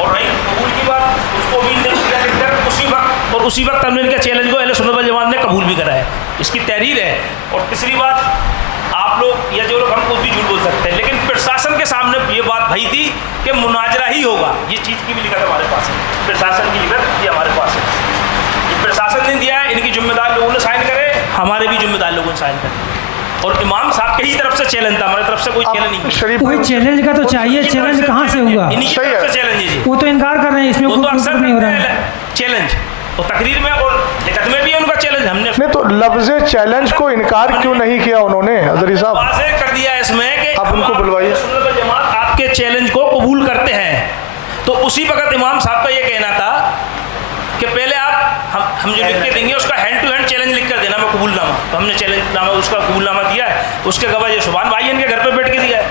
और रही कबूल की बात, उसको भी लिखकर उसी वक्त, और उसी वक्त हमने इनके चैलेंज को अहले सुन्नत वल जमात ने कबूल भी करा है, इसकी तहरीर है। और तीसरी बात, आप लोग या जो लोग हम कुछ भी झूठ बोल सकते हैं, लेकिन प्रशासन के सामने ये बात भई थी कि मुनाजरा ही होगा। ये चीज़ की भी लिखत हमारे पास है, प्रशासन की लिखत ये हमारे पास है। ये प्रशासन ने दिया है, इनकी जिम्मेदार लोगों ने साइन करे, हमारे भी जिम्मेदार लोगों ने साइन करे। और इमाम साहब के ही तरफ से चैलेंज था, हमारी तरफ से कोई चैलेंज नहीं। कोई चैलेंज का तो चाहिए, चैलेंज कहाँ से होगा? इन्हीं की तरफ से चैलेंज है जी, वो तो इनकार कर रहे हैं, इसमें वो तो कोई अक्सर नहीं हो रहा है चैलेंज। तो तकरीर में और लिखत में भी है उनका चैलेंज। हमने नहीं तो लफ्ज़े चैलेंज को इनकार क्यों नहीं किया उन्होंने अजहरी साहब? वाज़ेह कर दिया इसमें कि आप उनको बुलवाइए। सुन्नत वल जमात आपके चैलेंज को कबूल करते हैं। तो उसी वक्त इमाम साहब का ये कहना था कि पहले आप हम जो लिख के देंगे उसका हैंड टू हैंड चैलेंज लिख कर देना, मैं कबूलनामा। तो हमने चैलेंज नामा उसका कबूलनामा दिया है, उसके गवाह ये सुभान भाई इनके घर पे बैठ के दिया है।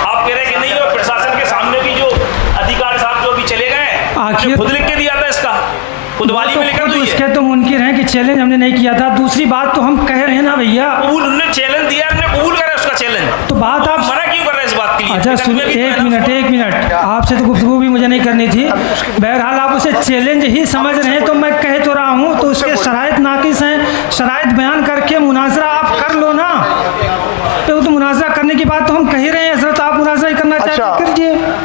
आप कह रहे हैं कि नहीं, और प्रशासन के सामने भी जो अधिकारी साहब जो अभी चले गए हैं, खुद लिख के दिया था, इसका खुदवाली में लिखा हुई है। इसके तो मुनकिर हैं कि चैलेंज हमने नहीं किया था। दूसरी बात तो हम कह रहे हैं ना भैया, कबूल उन्होंने चैलेंज दिया, हमने कबूल करा उसका चैलेंज। तो बात आप मना क्यों कर रहे हैं इस बात के लिए? अच्छा सुन, एक मिनट, आपसे तो गुफ्तगू भी मुझे नहीं करनी थी। बहरहाल आप उसे चैलेंज ही समझ रहे हैं, तो मैं कह तो रहा हूँ, तो उसके शराइत नाकिस हैं, शराइत बयान करके मुनाजरा आप कर लो ना। तो मुनाजरा करने की बात तो हम कह ही रहे हैं हजरत, आप मुनाजरा ही करना चाहते हैं करिए।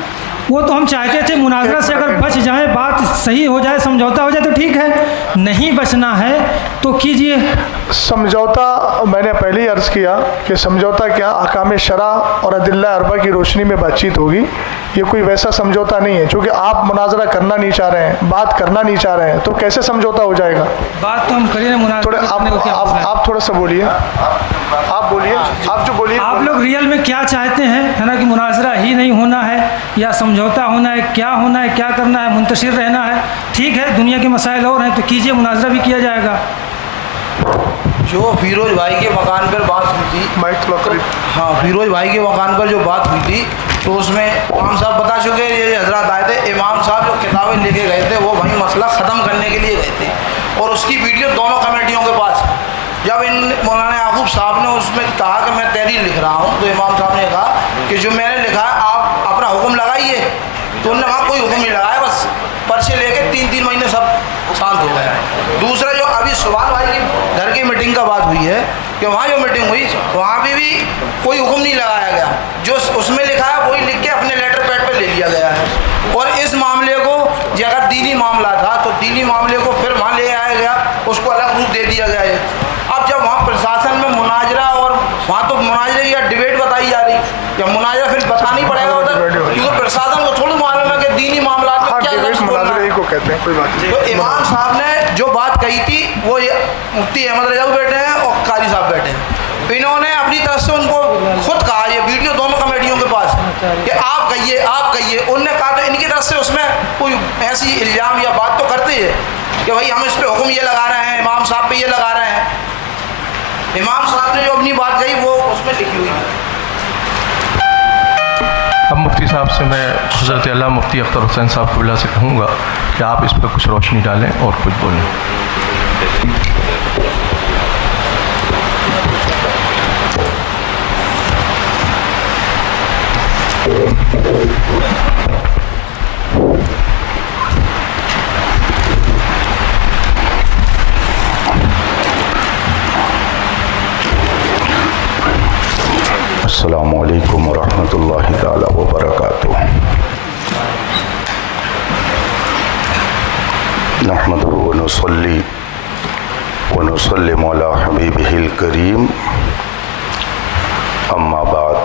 वो तो हम चाहते थे मुनाजरा से अगर बच जाए, बात सही हो जाए, समझौता हो जाए तो ठीक है, नहीं बचना है तो कीजिए समझौता। मैंने पहले ही अर्ज़ किया कि समझौता क्या अहकाम शरा और अदिल्ला अरबा की रोशनी में बातचीत होगी। ये कोई वैसा समझौता नहीं है, क्योंकि आप मुनाजरा करना नहीं चाह रहे हैं, बात करना नहीं चाह रहे हैं, तो कैसे समझौता हो जाएगा? बात तो हम करिए मुनाजरा। थोड़े आप थोड़ा सा बोलिए, आप बोलिए, आप जो बोलिए। आप लोग रियल में क्या चाहते हैं, है ना, कि मुनाजरा ही नहीं होना है या समझौता होना है, क्या होना है, क्या करना है, मुंतशिर रहना है? ठीक है, दुनिया के मसाइल और हैं तो कीजिए, मुनाजरा भी किया जाएगा। जो फिरोज भाई के मकान पर बात हुई थी, माइक थोड़ा करीब। हाँ, फिरोज भाई के मकान पर जो बात हुई थी, तो उसमें इमाम साहब बता चुके, ये हजरात आए थे, इमाम साहब जो किताबें लेके गए थे वो वही मसला ख़त्म करने के लिए गए थे, और उसकी वीडियो दोनों कमेटियों के पास। जब इन मौलाना याकूब साहब ने उसमें कहा कि मैं तहरीर लिख रहा हूँ, तो इमाम साहब ने कहा कि जो मैंने लिखा है आप अपना हुक्म लगाइए, तो उन्होंने वहाँ कोई हुक्म नहीं लगाया, बस शांत हो गया है। दूसरा जो अभी सुभान भाई की घर की मीटिंग का बात हुई है कि वहाँ जो मीटिंग हुई वहाँ पे भी कोई हुक्म नहीं लगाया गया, जो उसमें लिखा है वही लिख के अपने लेटर पैड पे ले लिया गया है। और इस मामले को जो अगर दीनी मामला था तो दीनी मामले को फिर वहाँ ले आया गया, उसको अलग रूप दे दिया गया है। अब जब वहाँ प्रशासन में मुनाजरा और वहाँ तो मुनाजरे या डिबेट बताई जा रही, या मुनाजरा फिर बताना ही पड़ेगा उधर, क्योंकि प्रशासन को थोड़ी मालूम है कि दीनी मामला में क्या मुनाजरे को कहते हैं, कोई बात नहीं। तो इमाम साहब ने जो बात कही थी वो मुफ्ती अहमद रजा बैठे हैं और काजी साहब बैठे हैं, इन्होंने अपनी तरफ से उनको खुद कहा, ये वीडियो दोनों कमेटियों के पास कि आप कहिए। उनने कहा तो इनकी तरफ से उसमें कोई ऐसी इल्ज़ाम या बात तो करते हैं कि भाई हम इस पर हुक्म ये लगा रहे हैं, इमाम साहब पे ये लगा रहे हैं। इमाम साहब ने जो अपनी बात कही वो उसमें लिखी हुई है। अब मुफ्ती साहब से मैं हज़रत अल्लाह मुफ्ती अख्तर हुसैन साहब क़िबला से कहूँगा कि आप इस पर कुछ रोशनी डालें और कुछ बोलें। अस्सलामु अलैकुम वरहमतुल्लाहि ताला वबरकातुहू। नहमदुहु व नुसल्ली व नुसल्लिमु अला हबीबिहिल करीम, अम्मा बाद।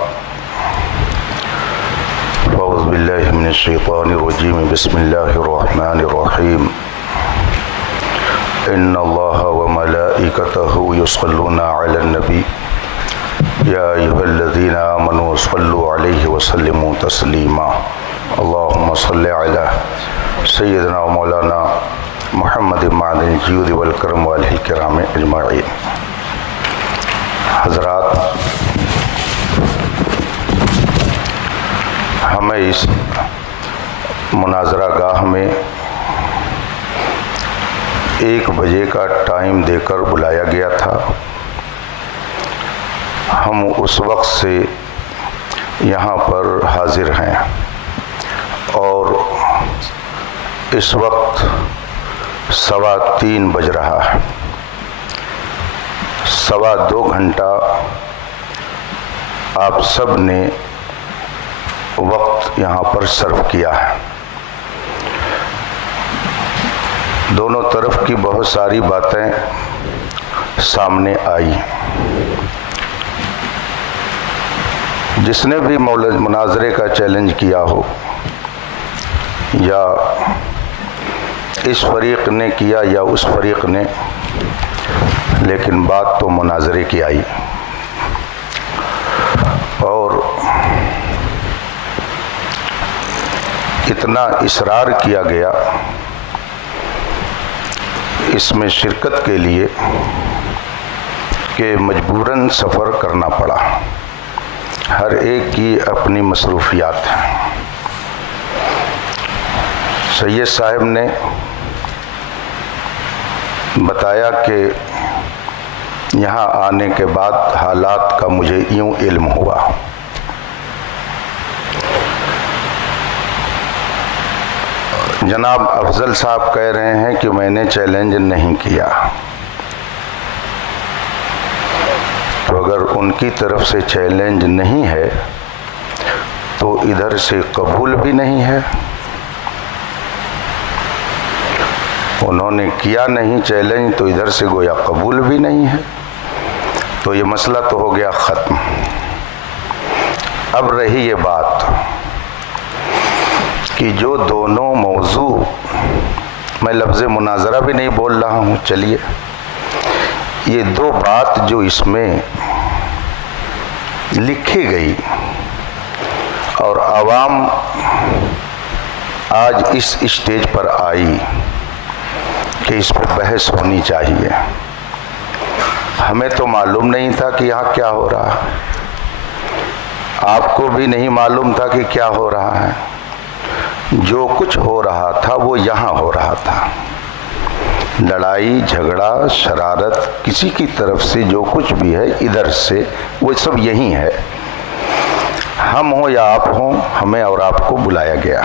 अऊज़ु बिल्लाहि मिनश शैतानिर रजीम, बिस्मिल्लाहिर रहमानिर रहीम। इन्नल्लाहा व मलाइकतहु युसल्लूना अलन नबी या अय्युहल्लज़ीना आमनू सल्लु अलैहि व सल्लिमू तस्लीमा। अल्लाहुम्मा सल्लि अला सय्यिदना व मौलाना मुहम्मद मादिन जूद वल करम व अहलिल किराम अजमाइन। हज़रात, हमें इस मुनाजरा गाह में 1 बजे का टाइम देकर बुलाया गया था। हम उस वक्त से यहाँ पर हाजिर हैं और इस वक्त 3:15 बज रहा है। 2.25 घंटा आप सब ने वक्त यहाँ पर सर्व किया है। दोनों तरफ की बहुत सारी बातें सामने आई। जिसने भी मुनाजरे का चैलेंज किया हो या इस फरीक ने किया या उस फरीक ने, लेकिन बात तो मुनाजरे की आई। और इतना इसरार किया गया इसमें शिरकत के लिए कि मजबूरन सफ़र करना पड़ा। हर एक की अपनी मसरूफियात हैं। सैयद साहब ने बताया कि यहाँ आने के बाद हालात का मुझे यूँ इल्म हुआ। जनाब अफजल साहब कह रहे हैं कि मैंने चैलेंज नहीं किया, तो अगर उनकी तरफ से चैलेंज नहीं है तो इधर से कबूल भी नहीं है। उन्होंने किया नहीं चैलेंज तो इधर से गोया कबूल भी नहीं है, तो ये मसला तो हो गया ख़त्म। अब रही ये बात कि जो दोनों मौजू, मैं लफ्ज़ मुनाजरा भी नहीं बोल रहा हूँ, चलिए, ये 2 बात जो इसमें लिखी गई और आवाम आज इस स्टेज पर आई कि इस पर बहस होनी चाहिए। हमें तो मालूम नहीं था कि यहाँ क्या हो रहा है, आपको भी नहीं मालूम था कि क्या हो रहा है। जो कुछ हो रहा था वो यहाँ हो रहा था। लड़ाई झगड़ा शरारत किसी की तरफ से जो कुछ भी है इधर से वो सब यही है। हम हो या आप हो, हमें और आपको बुलाया गया।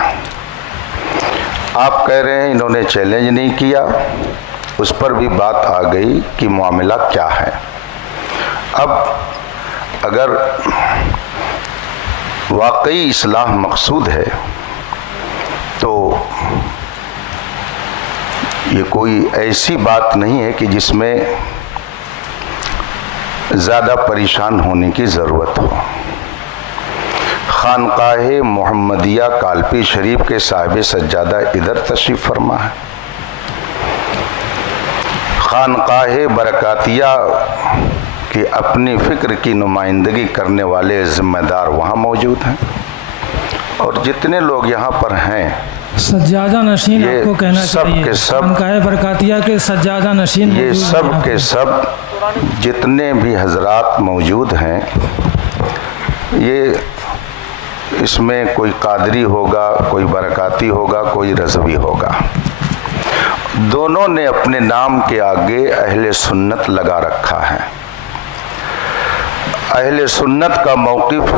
आप कह रहे हैं इन्होंने चैलेंज नहीं किया, उस पर भी बात आ गई कि मामला क्या है। अब अगर वाकई इस्लाह मकसूद है तो ये कोई ऐसी बात नहीं है कि जिसमें ज़्यादा परेशान होने की ज़रूरत हो। खानकाहे मोहम्मदिया कालपी शरीफ के साहिब सज्जादा इधर तशरीफ़ फरमा है। खानकाहे बरकातिया की अपनी फ़िक्र की नुमाइंदगी करने वाले ज़िम्मेदार वहाँ मौजूद हैं, और जितने लोग यहाँ पर हैं सज्जादा नशीन आपको कहना चाहिए, खानकाहे बरकातिया के सज्जादा नशीन ये सब के सब जितने भी हजरात मौजूद हैं, ये इसमें कोई कादरी होगा, कोई बरकाती होगा, कोई रज़वी होगा, दोनों ने अपने नाम के आगे अहले सुन्नत लगा रखा है। अहले सुन्नत का मौक़िफ़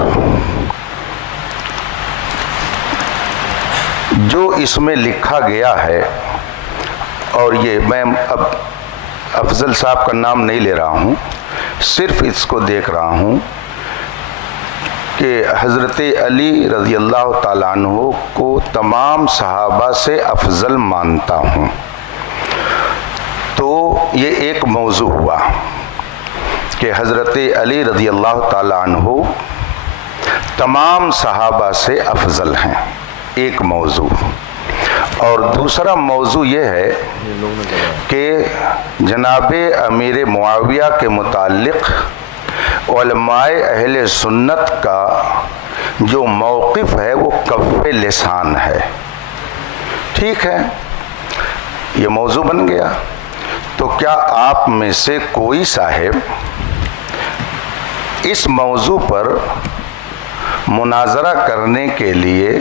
जो इसमें लिखा गया है, और ये मैं अब अफजल साहब का नाम नहीं ले रहा हूँ, सिर्फ इसको देख रहा हूँ कि हज़रत अली रज़ी अल्लाह ताला अन्हु को तमाम सहाबा से अफजल मानता हूँ। तो ये एक मौजू हुआ कि हज़रत अली रज़ी अल्लाह ताला अन्हु तमाम सहाबा से अफजल हैं, एक मौजू। और दूसरा मौजू ये है कि जनाबे अमीर मुआविया के मुताल्लिक़ उलमाए अहले सुन्नत का जो मौक़िफ़ है वो कफ़े लिसान है। ठीक है, ये मौजू बन गया। तो क्या आप में से कोई साहिब इस मौजू पर मुनाजरा करने के लिए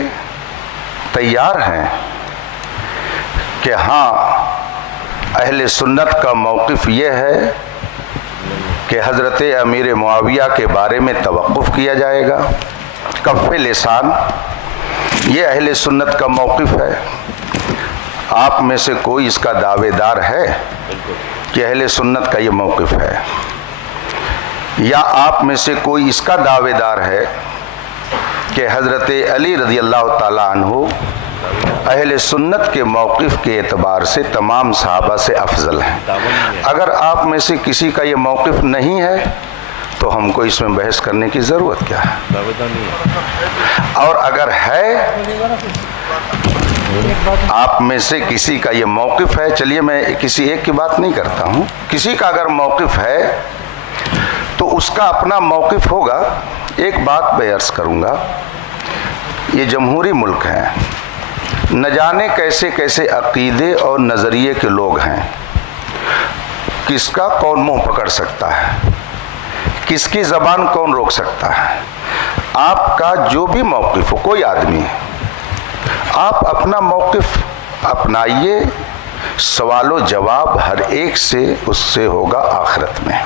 तैयार हैं कि हाँ, अहले सुन्नत का मौक़िफ़ ये है कि हज़रत अमीर मुआविया के बारे में तवक़्क़ुफ़ किया जाएगा, कफ़े लिसान, ये अहले सुन्नत का मौक़िफ़ है। आप में से कोई इसका दावेदार है कि अहले सुन्नत का ये मौक़िफ़ है, या आप में से कोई इसका दावेदार है कि हज़रत अली रज़ी अल्लाह ताला अन्हु अहले सुन्नत के मौक़िफ़ के एतबार से तमाम सहाबा से अफजल हैं। अगर आप में से किसी का ये मौक़िफ़ नहीं है तो हमको इसमें बहस करने की ज़रूरत क्या है? और अगर है, आप में से किसी का ये मौक़िफ़ है, चलिए मैं किसी एक की बात नहीं करता हूँ, किसी का अगर मौक़िफ़ है तो उसका अपना मौक़िफ़ होगा। एक बात मैं अर्ज़ करूँगा, ये जमहूरी मुल्क है, न जाने कैसे कैसे अक़ीदे और नज़रिए के लोग हैं, किसका कौन मुंह पकड़ सकता है, किसकी ज़बान कौन रोक सकता है। आपका जो भी मौक़िफ़ हो, कोई आदमी है, आप अपना मौक़िफ़ अपनाइए, सवालो जवाब हर एक से उससे होगा आखिरत में।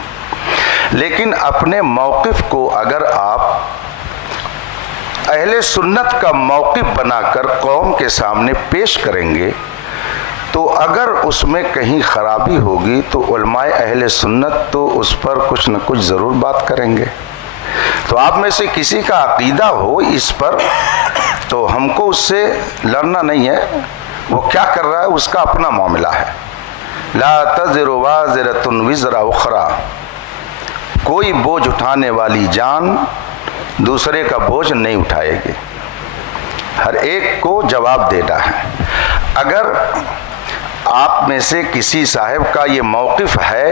लेकिन अपने मौक़िफ़ को अगर आप अहले सुन्नत का मौक़िफ़ बनाकर कौम के सामने पेश करेंगे तो अगर उसमें कहीं ख़राबी होगी तो उलमाए अहले सुन्नत तो उस पर कुछ न कुछ ज़रूर बात करेंगे। तो आप में से किसी का अक़ीदा हो इस पर, तो हमको उससे लड़ना नहीं है, वो क्या कर रहा है उसका अपना मामला है। ला तज़िरु वाज़िरतुन विज़रा उख़रा, कोई बोझ उठाने वाली जान दूसरे का बोझ नहीं उठाएगी, हर एक को जवाब देना है। अगर आप में से किसी साहिब का ये मौक़िफ़ है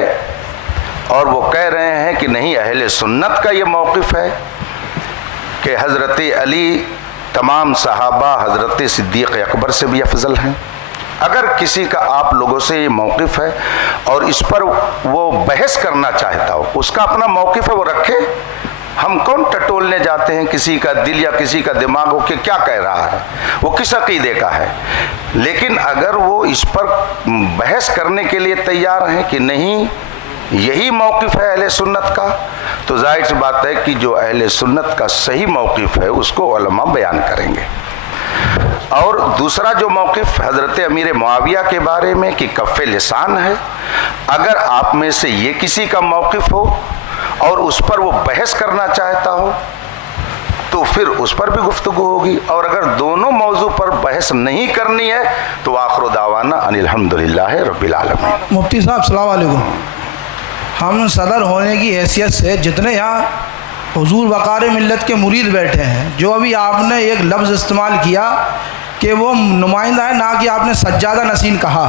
और वो कह रहे हैं कि नहीं, अहले सुन्नत का ये मौक़िफ़ है कि हज़रत अली तमाम सहाबा हज़रत सिद्दीक़ अकबर से भी अफजल हैं, अगर किसी का आप लोगों से ये मौक़िफ़ है और इस पर वो बहस करना चाहता हो, उसका अपना मौक़िफ़ है, वो रखे। हम कौन टटोलने जाते हैं किसी का दिल या किसी का दिमाग हो कि क्या कह रहा है, वो किस अक़ीदे का है। लेकिन अगर वो इस पर बहस करने के लिए तैयार हैं कि नहीं यही मौक़िफ़ है अहले सुन्नत का, तो जाहिर सी बात है कि जो अहले सुन्नत का सही मौक़िफ़ है उसको उलमा बयान करेंगे। और दूसरा जो मौक़िफ़ हज़रत अमीर मुआविया के बारे में कि कफ़े लिसान है, अगर आप में से ये किसी का मौक़िफ़ हो और उस पर वो बहस करना चाहता हो तो फिर उस पर भी गुफ्तगू होगी, और अगर दोनों मौजू पर बहस नहीं करनी है तो आखिर दावाना अनिल हम्दुलिल्लाह रब्बिल आलमीन। मुफ्ती साहब अस्सलाम वालेकुम। हम सदर होने की हैसियत से जितने यहाँ हुजूर वक़ार मिल्लत के मुरीद बैठे हैं, जो अभी आपने एक लफ्ज़ इस्तेमाल किया कि वो नुमाइंदा है, ना कि आपने सज्जादा नशीन कहा,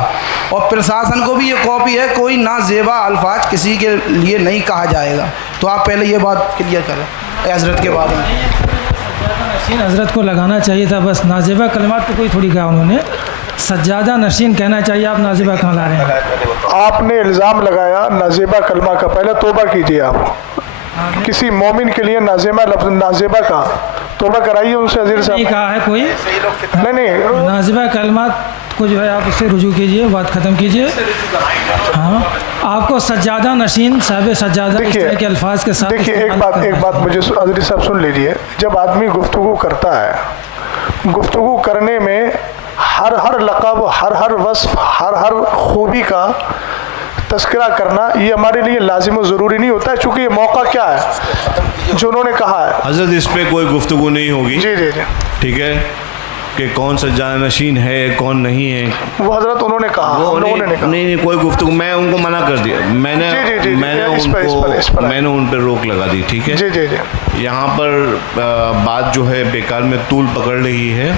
और प्रशासन को भी ये कॉपी है, कोई ना ज़ेबा अल्फाज किसी के लिए नहीं कहा जाएगा। तो आप पहले ये बात क्लियर करें हज़रत के बारे में। सज्जादा नशीन हज़रत को लगाना चाहिए था, बस नाजेबा कलिमात तो कोई थोड़ी कहा उन्होंने, सज्जादा नशीन कहना चाहिए। आप नाजेबा कहाँ ला रहे हैं? आपने इल्ज़ाम लगाया नाजेबा कलमा का, पहले तौबा कीजिए। आप किसी मोमिन के लिए नाजेबा लफ्ज़ नाजेबा का तौबा कराइए उनसे। अजीर साहब नहीं कहा है कोई, नहीं नाजेबा कलमात को जो है आप उससे रुजू कीजिए, बात ख़त्म कीजिए। हाँ, आपको सज्जादा नशीन साहब सज्जादा इस तरह के अल्फाज के साथ। देखिए एक बात मुझे अजीर साहब सुन लीजिए। जब आदमी गुफ्तगू करता है, गुफ्तगू करने में हर लक़ब, हर वस्फ़, हर खूबी का तस्करा करना ये हमारे लिए लाजिम और ज़रूरी नहीं होता है, चूँकि ये मौका क्या है जो उन्होंने कहा है। हज़रत इस पर कोई गुफ्तगू नहीं होगी। जी जी जी, ठीक है, कि कौन सज्जादा नशीन है कौन नहीं है, वो हज़रत उन्होंने कहा, हम लोगों ने नहीं कहा। नहीं कोई गुफ्तगू, मैं उनको मना कर दिया, मैंने उन पर रोक लगा दी। ठीक है जी जी जी। यहाँ पर बात जो है बेकार में तूल पकड़ रही है,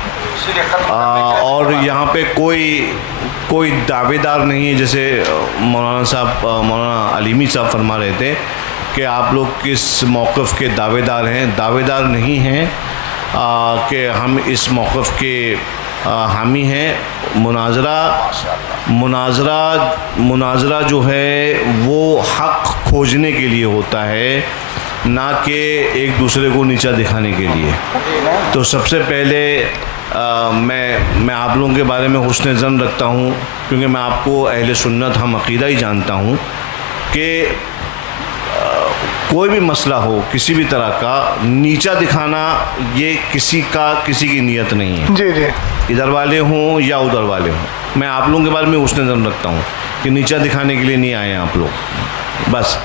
और यहाँ पे कोई दावेदार नहीं है। जैसे मौलाना अलीमी साहब फरमा रहे थे कि आप लोग किस मौक़िफ़ के दावेदार हैं। दावेदार नहीं हैं कि हम इस मौक़िफ़ के हामी हैं। मुनाजरा जो है वो हक़ खोजने के लिए होता है, ना कि एक दूसरे को नीचा दिखाने के लिए। तो सबसे पहले मैं आप लोगों के बारे में हुस्न ज़न रखता हूँ, क्योंकि मैं आपको अहले सुन्नत हम अक़ीदा ही जानता हूँ कि कोई भी मसला हो किसी भी तरह का नीचा दिखाना ये किसी की नीयत नहीं है। जी जी, इधर वाले हों या उधर वाले हों, मैं आप लोगों के बारे में हुस्न ज़न रखता हूँ कि नीचा दिखाने के लिए नहीं आए हैं आप लोग। बस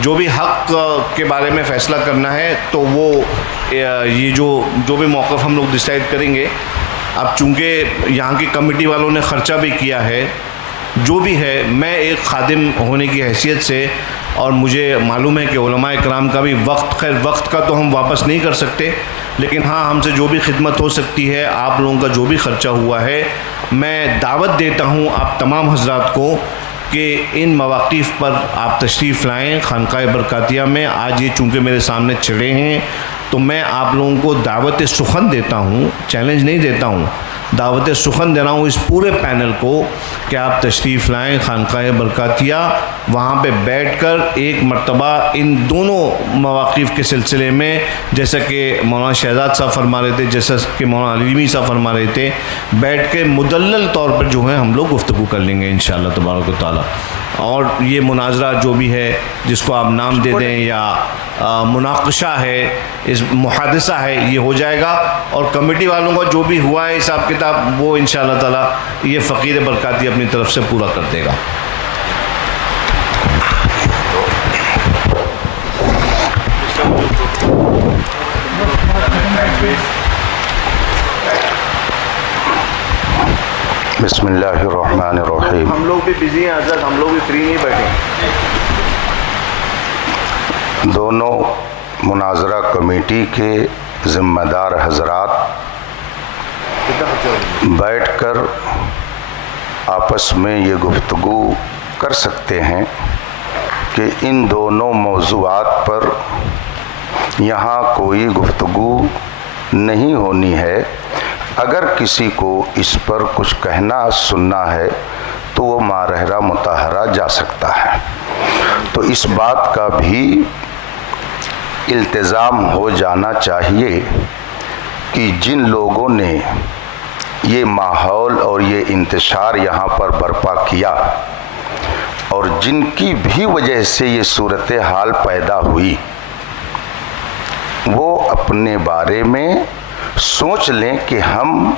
जो भी हक़ के बारे में फ़ैसला करना है तो वो ये जो भी मौक़िफ़ हम लोग डिसाइड करेंगे। अब चूँकि यहाँ की कमेटी वालों ने ख़र्चा भी किया है, जो भी है, मैं एक खादिम होने की हैसियत से, और मुझे मालूम है कि उलमाए किराम का भी वक्त का तो हम वापस नहीं कर सकते, लेकिन हाँ हमसे जो भी खिदमत हो सकती है, आप लोगों का जो भी ख़र्चा हुआ है, मैं दावत देता हूँ आप तमाम हज़रात को कि इन मवाक़िफ़ पर आप तशरीफ़ लाएँ खानक़ाह बरकातिया में। आज ये चूँकि मेरे सामने चढ़े हैं तो मैं आप लोगों को दावत सुखन देता हूँ, चैलेंज नहीं देता हूँ, दावत सुखन दे रहा हूँ इस पूरे पैनल को कि आप तशरीफ़ लाएँ खानक़ाह बरकातिया। वहाँ पे बैठकर एक मरतबा इन दोनों मवाक़िफ़ के सिलसिले में, जैसा कि मौलाना शहजाद साहब फरमा रहे थे, जैसा कि मौलाना अलीमी साहब फरमा रहे थे, बैठ के मुदल्लल तौर पर जो है हम लोग गुफ्तगू कर लेंगे इंशाअल्लाह तबारक व तआला। और ये मुनाजरा जो भी है, जिसको आप नाम दे दें या मुनाकशा है, इस मुहादिसा है, ये हो जाएगा। और कमेटी वालों का जो भी हुआ है हिसाब किताब, वो इंशाअल्लाह ताला ये फ़कीर बरकाती अपनी तरफ से पूरा कर देगा। बिस्मिल्लाहिर्रहमानिर्रहीम। हम लोग भी बिज़ी हैं हज़रत, हम लोग भी फ्री नहीं बैठे। दोनों मुनाजरा कमेटी के ज़िम्मेदार हज़रात बैठकर आपस में ये गुफ्तगू कर सकते हैं कि इन दोनों मौज़ूआत पर यहाँ कोई गुफ्तगू नहीं होनी है। अगर किसी को इस पर कुछ कहना सुनना है तो वो मारहरा मुताहरा जा सकता है। तो इस बात का भी इल्तिज़ाम हो जाना चाहिए कि जिन लोगों ने ये माहौल और ये इंतशार यहाँ पर बर्पा किया और जिनकी भी वजह से ये सूरत हाल पैदा हुई, वो अपने बारे में सोच लें कि हम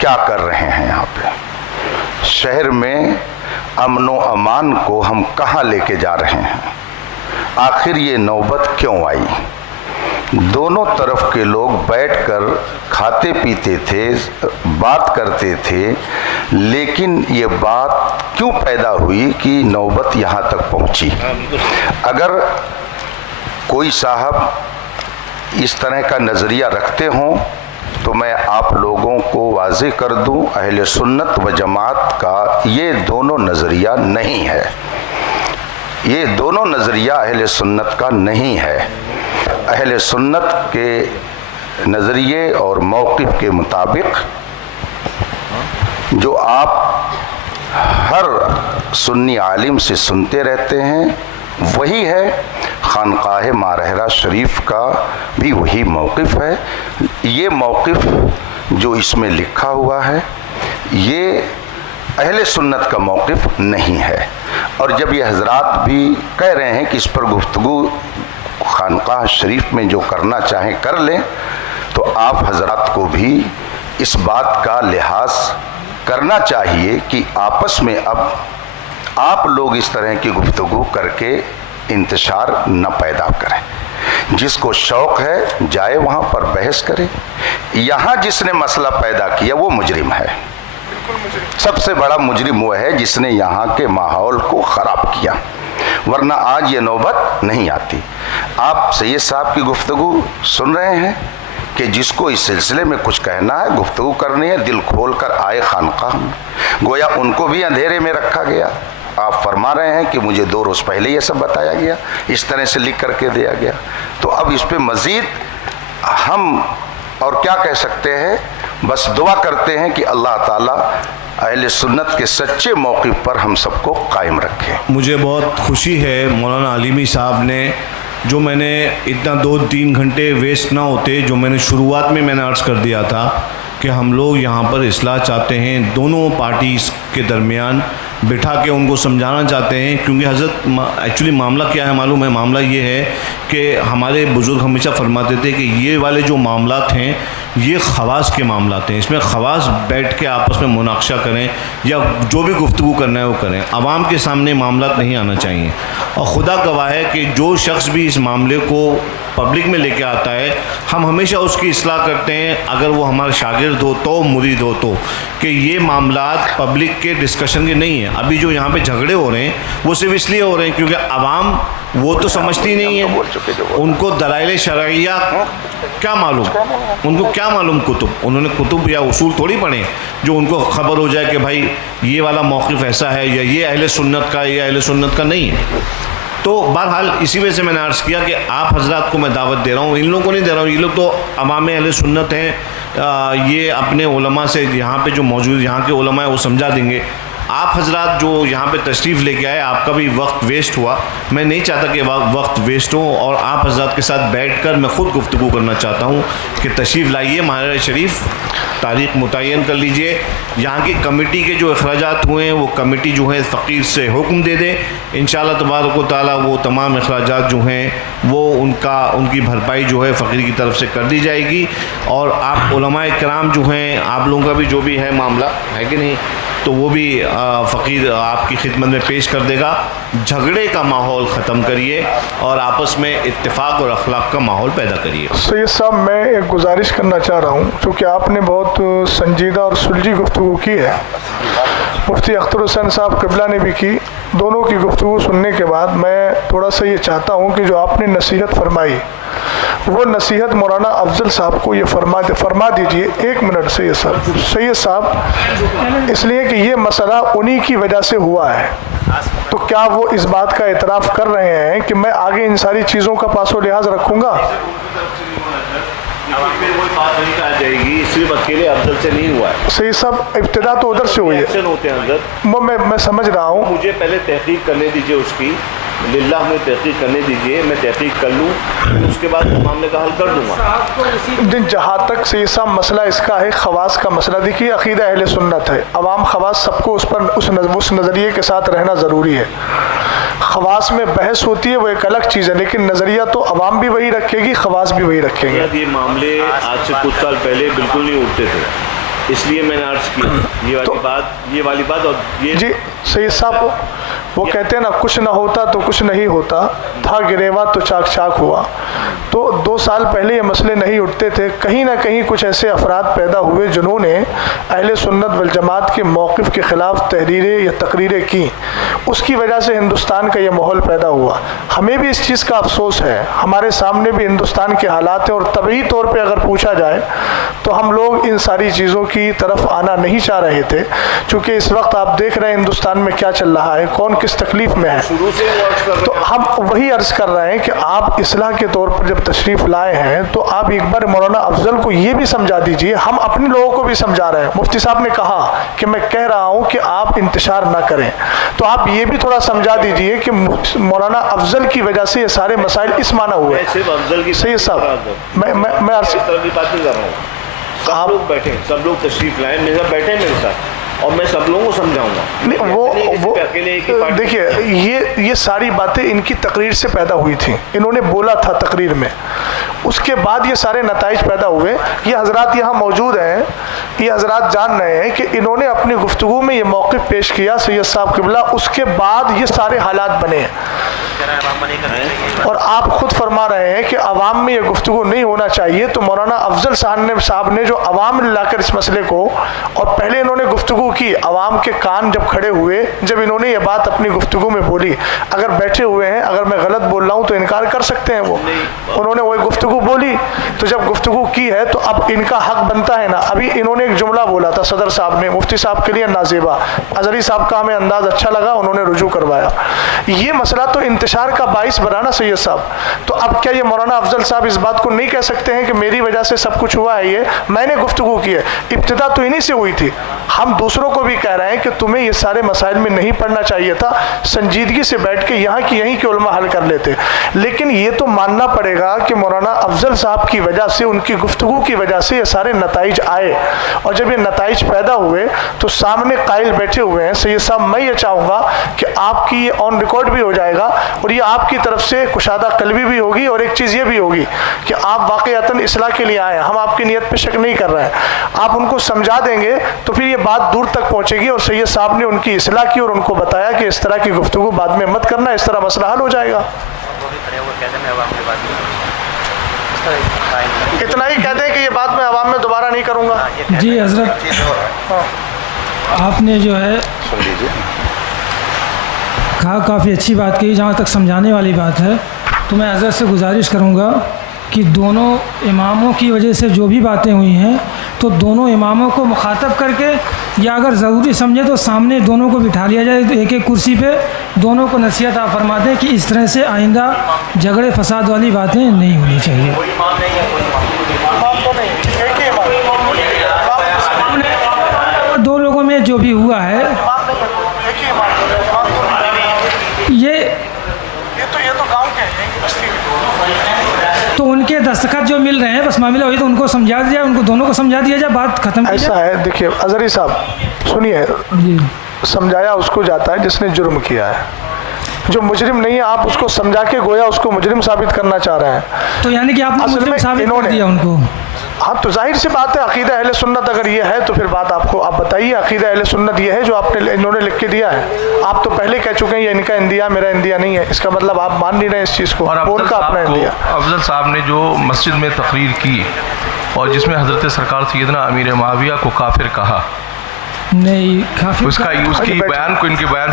क्या कर रहे हैं यहाँ पे, शहर में अमन व अमान को हम कहाँ लेके जा रहे हैं, आखिर ये नौबत क्यों आई। दोनों तरफ के लोग बैठकर खाते पीते थे, बात करते थे, लेकिन ये बात क्यों पैदा हुई कि नौबत यहाँ तक पहुँची। अगर कोई साहब इस तरह का नज़रिया रखते हों तो मैं आप लोगों को वाज़ेह कर दूं, अहले सुन्नत व जमात का ये दोनों नज़रिया नहीं है, ये दोनों नज़रिया अहले सुन्नत का नहीं है। अहले सुन्नत के नज़रिए और मौक़िफ़ के मुताबिक जो आप हर सुन्नी आलिम से सुनते रहते हैं वही है, खानकाह मारहरा शरीफ का भी वही मौक़िफ़ है। ये मौक़िफ़ जो इसमें लिखा हुआ है ये अहले सुन्नत का मौक़िफ़ नहीं है। और जब ये हज़रात भी कह रहे हैं कि इस पर गुफ्तगू खानकाह शरीफ में जो करना चाहें कर लें, तो आप हज़रात को भी इस बात का लिहाज करना चाहिए कि आपस में अब आप लोग इस तरह की गुफ्तगू करके इंतशार न पैदा करें। जिसको शौक़ है जाए वहाँ पर बहस करे। यहाँ जिसने मसला पैदा किया वो मुजरिम है, सबसे बड़ा मुजरिम वो है जिसने यहाँ के माहौल को ख़राब किया, वरना आज ये नौबत नहीं आती। आप सैयद साहब की गुफ्तगू सुन रहे हैं कि जिसको इस सिलसिले में कुछ कहना है, गुफ्तगू करनी है, दिल खोल कर आए खानकाह में। गोया उनको भी अंधेरे में रखा गया। आप फरमा रहे हैं कि मुझे 2 रोज़ पहले ये सब बताया गया, इस तरह से लिख करके दिया गया, तो अब इस पे मज़ीद हम और क्या कह सकते हैं। बस दुआ करते हैं कि अल्लाह ताला अहले सुन्नत के सच्चे मौक़िफ़ पर हम सबको कायम रखे। मुझे बहुत खुशी है मौलाना आलिमी साहब ने, जो मैंने इतना 2-3 घंटे वेस्ट ना होते, जो मैंने शुरुआत में मैंने अर्ज़ कर दिया था कि हम लोग यहाँ पर इस्लाह चाहते हैं, दोनों पार्टीज़ के दरमियान बिठा के उनको समझाना चाहते हैं। क्योंकि हज़रत एक्चुअली मामला क्या है मालूम है, मामला ये है कि हमारे बुज़ुर्ग हमेशा फरमाते थे कि ये वाले जो मामलात हैं ये ख़वास के मामलात हैं, इसमें ख़वास बैठ के आपस में मुनाक़शा करें या जो भी गुफ्तगू करना है वो करें, आवाम के सामने मामलात नहीं आना चाहिए। और खुदा गवाह है कि जो शख्स भी इस मामले को पब्लिक में लेके आता है, हम हमेशा उसकी इस्लाह करते हैं, अगर वो हमारा शागिर्द हो तो, मुरीद हो तो, कि ये मामलात पब्लिक के डिस्कशन के नहीं है। अभी जो यहाँ पे झगड़े हो रहे हैं वो सिर्फ इसलिए हो रहे हैं क्योंकि आवाम वो तो समझती नहीं है, उनको दलाइल शरइया क्या मालूम, उनको क्या मालूम कुतुब, उन्होंने कुतुब या उसूल थोड़ी पढ़े जो उनको ख़बर हो जाए कि भाई ये वाला मौक़िफ़ ऐसा है या ये अहले सुन्नत का या अहले सुन्नत का नहीं है। तो बहरहाल इसी वजह से मैंने अर्ज़ किया कि आप हज़रात को मैं दावत दे रहा हूँ, इन लोगों को नहीं दे रहा हूँ, ये लोग तो अवाम अहले सुन्नत हैं, ये अपने उलमा से यहाँ पे जो मौजूद यहाँ के उलमा है वो समझा देंगे। आप हज़रात जो यहाँ पे तशरीफ़ लेके आए, आपका भी वक्त वेस्ट हुआ, मैं नहीं चाहता कि वक्त वेस्ट हो, और आप हज़रात के साथ बैठकर मैं ख़ुद गुफ्तगू करना चाहता हूँ कि तशरीफ़ लाइए माहर शरीफ, तारीख़ मुतय्यन कर लीजिए, यहाँ की कमेटी के जो अखराजात हुए हैं वो कमेटी जो है फ़कीर से हुक्म दे दे, इंशाअल्लाह तबारक व तआला वो तमाम अखराजात जो हैं वो उनकी भरपाई जो है फ़कीर की तरफ से कर दी जाएगी। और आप उलमाए किराम जो हैं, आप लोगों का भी जो भी है मामला है कि नहीं, तो वो भी फ़कीर आपकी खिदमत में पेश कर देगा। झगड़े का माहौल ख़त्म करिए और आपस में इत्तेफाक और अखलाक का माहौल पैदा करिए। सैयद साहब, मैं एक गुजारिश करना चाह रहा हूँ, चूँकि आपने बहुत संजीदा और सुलझी गुफ्तगू की है, मुफ्ती अख्तर हुसैन साहब क़िबला ने भी की, दोनों की गुफ्तगू सुनने के बाद मैं थोड़ा सा ये चाहता हूँ कि जो आपने नसीहत फरमाई वो नसीहत मौलाना अफजल साहब को ये फरमा दीजिए। 1 मिनट सैयद साहब, इसलिए कि ये मसला उन्हीं की वजह से हुआ है, तो क्या वो इस बात का इतराफ़ कर रहे हैं कि मैं आगे इन सारी चीज़ों का पासो लिहाज रखूँगा? कोई बात नहीं आ जाएगी, सिर्फ अकेले अफजल से नहीं हुआ है। सही सब इब्तिदा तो उधर से हुई है, होते हैं अंदर, मैं समझ रहा हूँ। मुझे पहले तहकीक करने दीजिए उसकी, लिल्लाह में तहकीक करने दीजिए, मैं तहकीक कर लूँ, उसके बाद मामले का हल कर दूँगा। जहाँ तक से सब मसला इसका है, खवास का मसला, देखिए अक़ीदा अहले सुन्नत है, अवाम खवास सबको उस पर उस नज़रिए के साथ रहना ज़रूरी है। खवास में बहस होती है वो एक अलग चीज़ है, लेकिन नज़रिया तो अवाम भी वही रखेगी, खवास भी वही रखेंगे। ये मामले आज से कुछ साल पहले बिल्कुल नहीं उठते थे, इसलिए मैंने अर्ज की ये वाली बात और ये जी सैयद साहब वो कहते हैं ना, कुछ ना होता तो कुछ नहीं होता, था गिरेवा तो चाक चाक हुआ। तो 2 साल पहले ये मसले नहीं उठते थे, कहीं ना कहीं कुछ ऐसे अफराद पैदा हुए जिन्होंने अहले सुन्नत वल जमात के मौक़िफ़ के ख़िलाफ़ तहरीरें या तकरीरें की, उसकी वजह से हिंदुस्तान का ये माहौल पैदा हुआ। हमें भी इस चीज़ का अफसोस है, हमारे सामने भी हिंदुस्तान के हालात हैं और तबई तौर पर अगर पूछा जाए तो हम लोग इन सारी चीज़ों की तरफ आना नहीं चाह रहे थे, क्योंकि इस वक्त आप देख रहे हैं हिंदुस्तान में क्या चल रहा है, कौन किस तकलीफ़ में है। तो हम वही अर्ज़ कर रहे हैं कि आप इस्लाह के तौर पर जब तशरीफ़ लाए हैं तो आप एक बार मौलाना अफजल को ये भी समझा दीजिए, हम अपने लोगों को भी समझा रहे हैं। मुफ्ती साहब ने कहा कि मैं कह रहा हूँ कि आप इंतशार ना करें, तो आप ये भी थोड़ा समझा दीजिए कि मौलाना अफजल की वजह से ये सारे मसाइल इस माना हुए। सही साहब, मैं अर्ज़ बात नहीं कर रहा हूँ, आप लोग बैठे, सब लोग तशरीफ़ लाए, मेरे साथ बैठे मेरे साथ, और मैं सब लोगों को समझाऊंगा। नहीं वो देखिए ये सारी बातें इनकी तकरीर से पैदा हुई थी, इन्होंने बोला था तकरीर में, उसके बाद ये सारे नताइज पैदा हुए। ये हजरात यहाँ मौजूद हैं, ये हजरात जान रहे हैं कि इन्होंने अपनी गुफ्तगू में ये मौक़िफ़ पेश किया सैयद साहब किबला, उसके बाद ये सारे हालात बने हैं। और आप खुद फरमा रहे हैं कि अवाम में ये गुफ्तगू नहीं होना चाहिए, तो मौलाना अफजल साहब ने जो अवाम में लाकर इस मसले को, और पहले इन्होंने गुफ्तगू की, अवाम के कान जब खड़े हुए, जब इन्होंने ये बात अपनी गुफ्तगू में बोली, अगर बैठे हुए हैं, अगर मैं गलत बोल रहा हूँ तो इनकार कर सकते हैं वो, उन्होंने वही गुफ्तगू बोली, तो जब गुफ्तगू की है तो अब इनका हक बनता है ना। अभी इन्होंने एक जुमला बोला था सदर साहब ने, मुफ्ती साहब के लिए नाज़ेबा, अजहरी साहब का हमें अंदाज़ अच्छा लगा, उन्होंने रुजू करवाया। ये मसला तो इंतशार का बाइस बना ना सैयद साहब, तो अब क्या ये मौलाना अफजल साहब इस बात को नहीं कह सकते हैं कि मेरी वजह से सब कुछ हुआ है, ये मैंने गुफ्तगू की है, इब्तिदा तो इन्हीं से हुई थी। हम दूसरों को भी कह रहे हैं कि तुम्हें ये सारे मसाइल में नहीं पढ़ना चाहिए था, संजीदगी से बैठ के यहाँ की यहीं के उलमा हल कर लेते। लेकिन ये तो मानना पड़ेगा कि मौलाना अफजल साहब की वजह से, उनकी गुफ्तगू की वजह से ये सारे नताइज आए, और जब ये नताइज पैदा हुए तो सामने कायल बैठे हुए हैं। सैयद साहब, मैं ये चाहूँगा कि आपकी ये ऑन रिकॉर्ड भी हो जाएगा, और ये आपकी तरफ से कुशादा कल्बी भी होगी, और एक चीज़ ये भी होगी कि आप वाक़ईतन इस्लाह के लिए आए हैं, हम आपकी नीयत पे शक नहीं कर रहे हैं। आप उनको समझा देंगे तो फिर ये बात दूर तक पहुँचेगी, और सैयद साहब ने उनकी इस्लाह की और उनको बताया कि इस तरह की गुफ्तगू बाद में मत करना, इस तरह मसला हल हो जाएगा। इतना ही कहते हैं कि ये बात मैं आवाम में दोबारा नहीं करूँगा। जी हजरत, आपने जो है कहा, काफ़ी अच्छी बात कही, जहाँ तक समझाने वाली बात है, तो मैं हजरत से गुजारिश करूँगा कि दोनों इमामों की वजह से जो भी बातें हुई हैं, तो दोनों इमामों को मुखातब करके, या अगर ज़रूरी समझे तो सामने दोनों को बिठा लिया जाए, तो एक एक कुर्सी पे दोनों को नसीहत आप फरमा दें कि इस तरह से आइंदा झगड़े फसाद वाली बातें नहीं होनी चाहिए। दो लोगों में जो भी हुआ है, ये तो गाँव के हैं, तो उनके दस्तखत जो मिल रहे हैं, बस मामला वही, तो उनको समझा दिया, उनको दोनों को समझा दिया जाए, बात खत्म। ऐसा है, देखिए अजहरी साहब सुनिए, समझाया उसको जाता है जिसने जुर्म किया है, जो मुजरिम नहीं है आप उसको समझा के गोया उसको मुजरिम साबित करना चाह रहे हैं। तो यानी कि आपने मुजरिम साबित कर दिया उनको। हाँ, तो जाहिर सी बात है, अकीदा अहले सुन्नत अगर ये है तो फिर बात आपको, आप बताइए अकीदा अहले सुन्नत ये है जो आपने इन्होंने लिख के दिया है। आप तो पहले कह चुके हैं ये इनका इंदिया मेरा इंदिया नहीं है, इसका मतलब आप मान नहीं रहे इस चीज़ को, और उनका अपना इंदिया। अफजल साहब ने जो मस्जिद में तकरीर की और जिसमें हज़रत सरकार सैयदना अमीर मुआविया को काफिर कहा, नहीं काफिर, उसकी बयान को, इनके बयान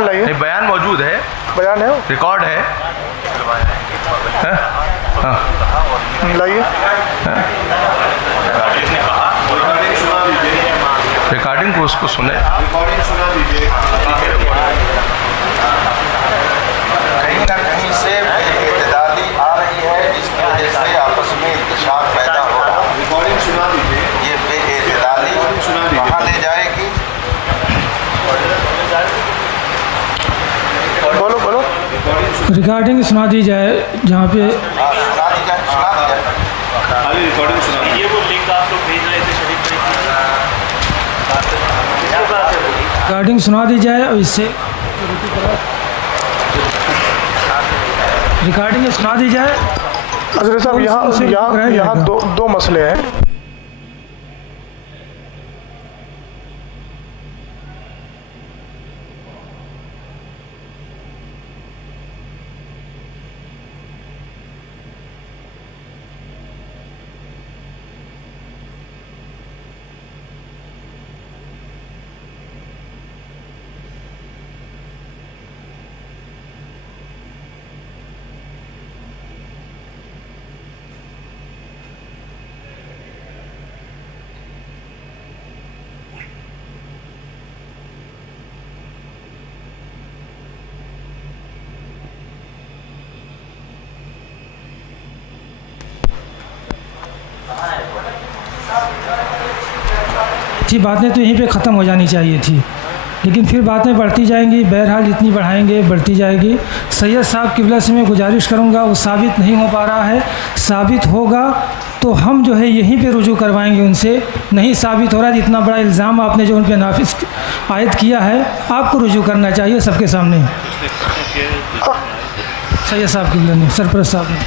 लाइए, नहीं बयान मौजूद है, बयान है, रिकॉर्ड है, लाइए, रिकॉर्डिंग को उसको सुने। कहीं ना कहीं से इत्तेदाली आ रही है, जिसकी वजह से आपस में इंतशार पैदा हो रहा है। रिकॉर्डिंग सुना दीजिए। ये बेइत्तेदाली कहाँ ले जाएगी? बोलो रिकॉर्डिंग सुना दी जाए, जहाँ पे सुना दी जाए। खाली रिकॉर्डिंग सुना दीजिए। ये वो लिंक आप लोग भेज रहे थे शरीफ रिकॉर्डिंग सुना दी जाए, और इससे रिकॉर्डिंग सुना दी जाए। हज़रत साहब यहाँ दो मसले हैं। थी, बातें तो यहीं पे ख़त्म हो जानी चाहिए थी, लेकिन फिर बातें बढ़ती जाएंगी। बहरहाल जितनी बढ़ाएंगे बढ़ती जाएगी। सैयद साहब किबला से मैं गुजारिश करूँगा, वो साबित नहीं हो पा रहा है, साबित होगा तो हम जो है यहीं पे रुजू करवाएंगे उनसे। नहीं साबित हो रहा है, इतना बड़ा इल्ज़ाम आपने जो उन पर नाफिज आयद किया है, आपको रुजू करना चाहिए सबके सामने। सैयद साहब किबला ने, सरपरस्त साहब ने।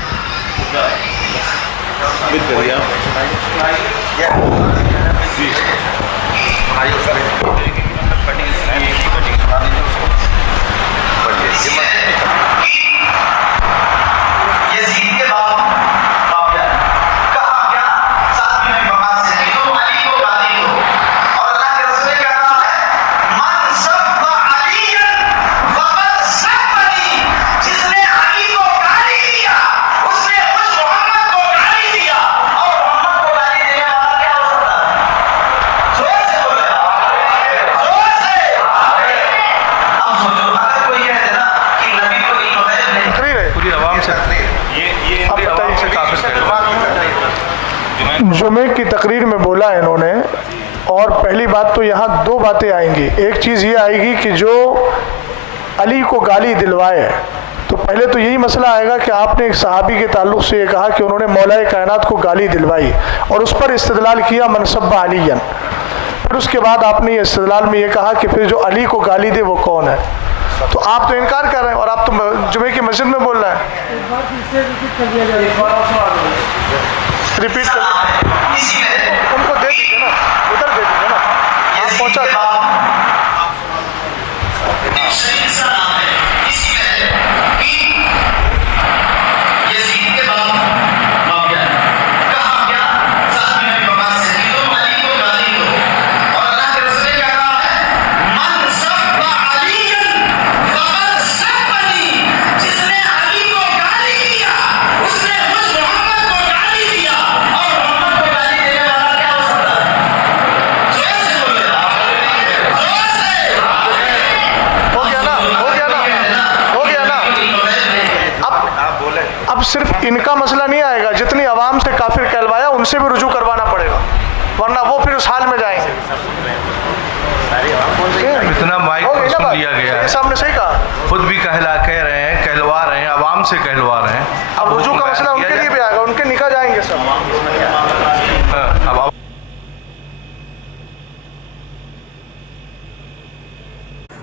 जुमे की तकरीर में बोला इन्होंने, और पहली बात तो यहाँ दो बातें आएंगी। एक चीज़ ये आएगी कि जो अली को गाली दिलवाए, तो पहले तो यही मसला आएगा कि आपने एक सहाबी के ताल्लुक़ से ये कहा कि उन्होंने मौलाए कायनात को गाली दिलवाई और उस पर इस्तिदलाल किया मनसब्बा अलीयन। फिर उसके बाद आपने ये इस्तिदलाल में ये कहा कि फिर जो अली को गाली दे वो कौन है। तो आप तो इनकार कर रहे हैं और आप तो जुमे की मस्जिद में बोल रहे हैं। रिपीट कर उनको दे दीजिए ना, उधर दे दीजिए ना, आप पहुँचा सिर्फ इनका मसला नहीं आएगा, जितनी आवाम से काफिर कहलवाया उनसे भी रुजू करवाना पड़ेगा, वरना वो फिर उस हाल में जाएंगे। इतना माइक पर सुन लिया गया है, सामने सही कहा, खुद भी कह रहे हैं, कहलवा रहे हैं, आवाम से कहलवा रहे हैं। अब रुजू का मसला उनके लिए भी आएगा, उनके निकाह जाएंगे सब।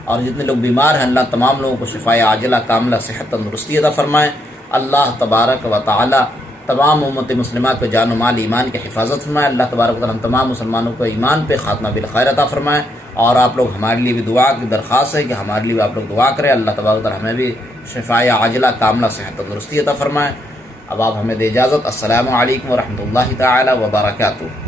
और जितने लोग बीमार हैं, अल्लाह तमाम लोगों को शिफाए आजिला कामिला सेहत तंदुरुस्ती अता फरमाए। अल्लाह तबारक व तआला तमाम उम्मत मुस्लिमा पे जान माल ईमान की हिफाजत फरमाए। अल्लाह तबारक व तआला तमाम मुसलमानों को ईमान पे खात्मा बिल खैर अता फरमाए। और आप लोग हमारे लिए भी दुआ की दरख्वास्त है कि हमारे लिए भी आप लोग दुआ करें, अल्लाह तबारक व तआला हमें भी शिफाए आजिला कामिला सेहत तंदुरुस्ती अता फरमाए। अब आप हमें दे इजाज़त। अस्सलामु अलैकुम व रहमतुल्लाहि तआला व बरकातुहू।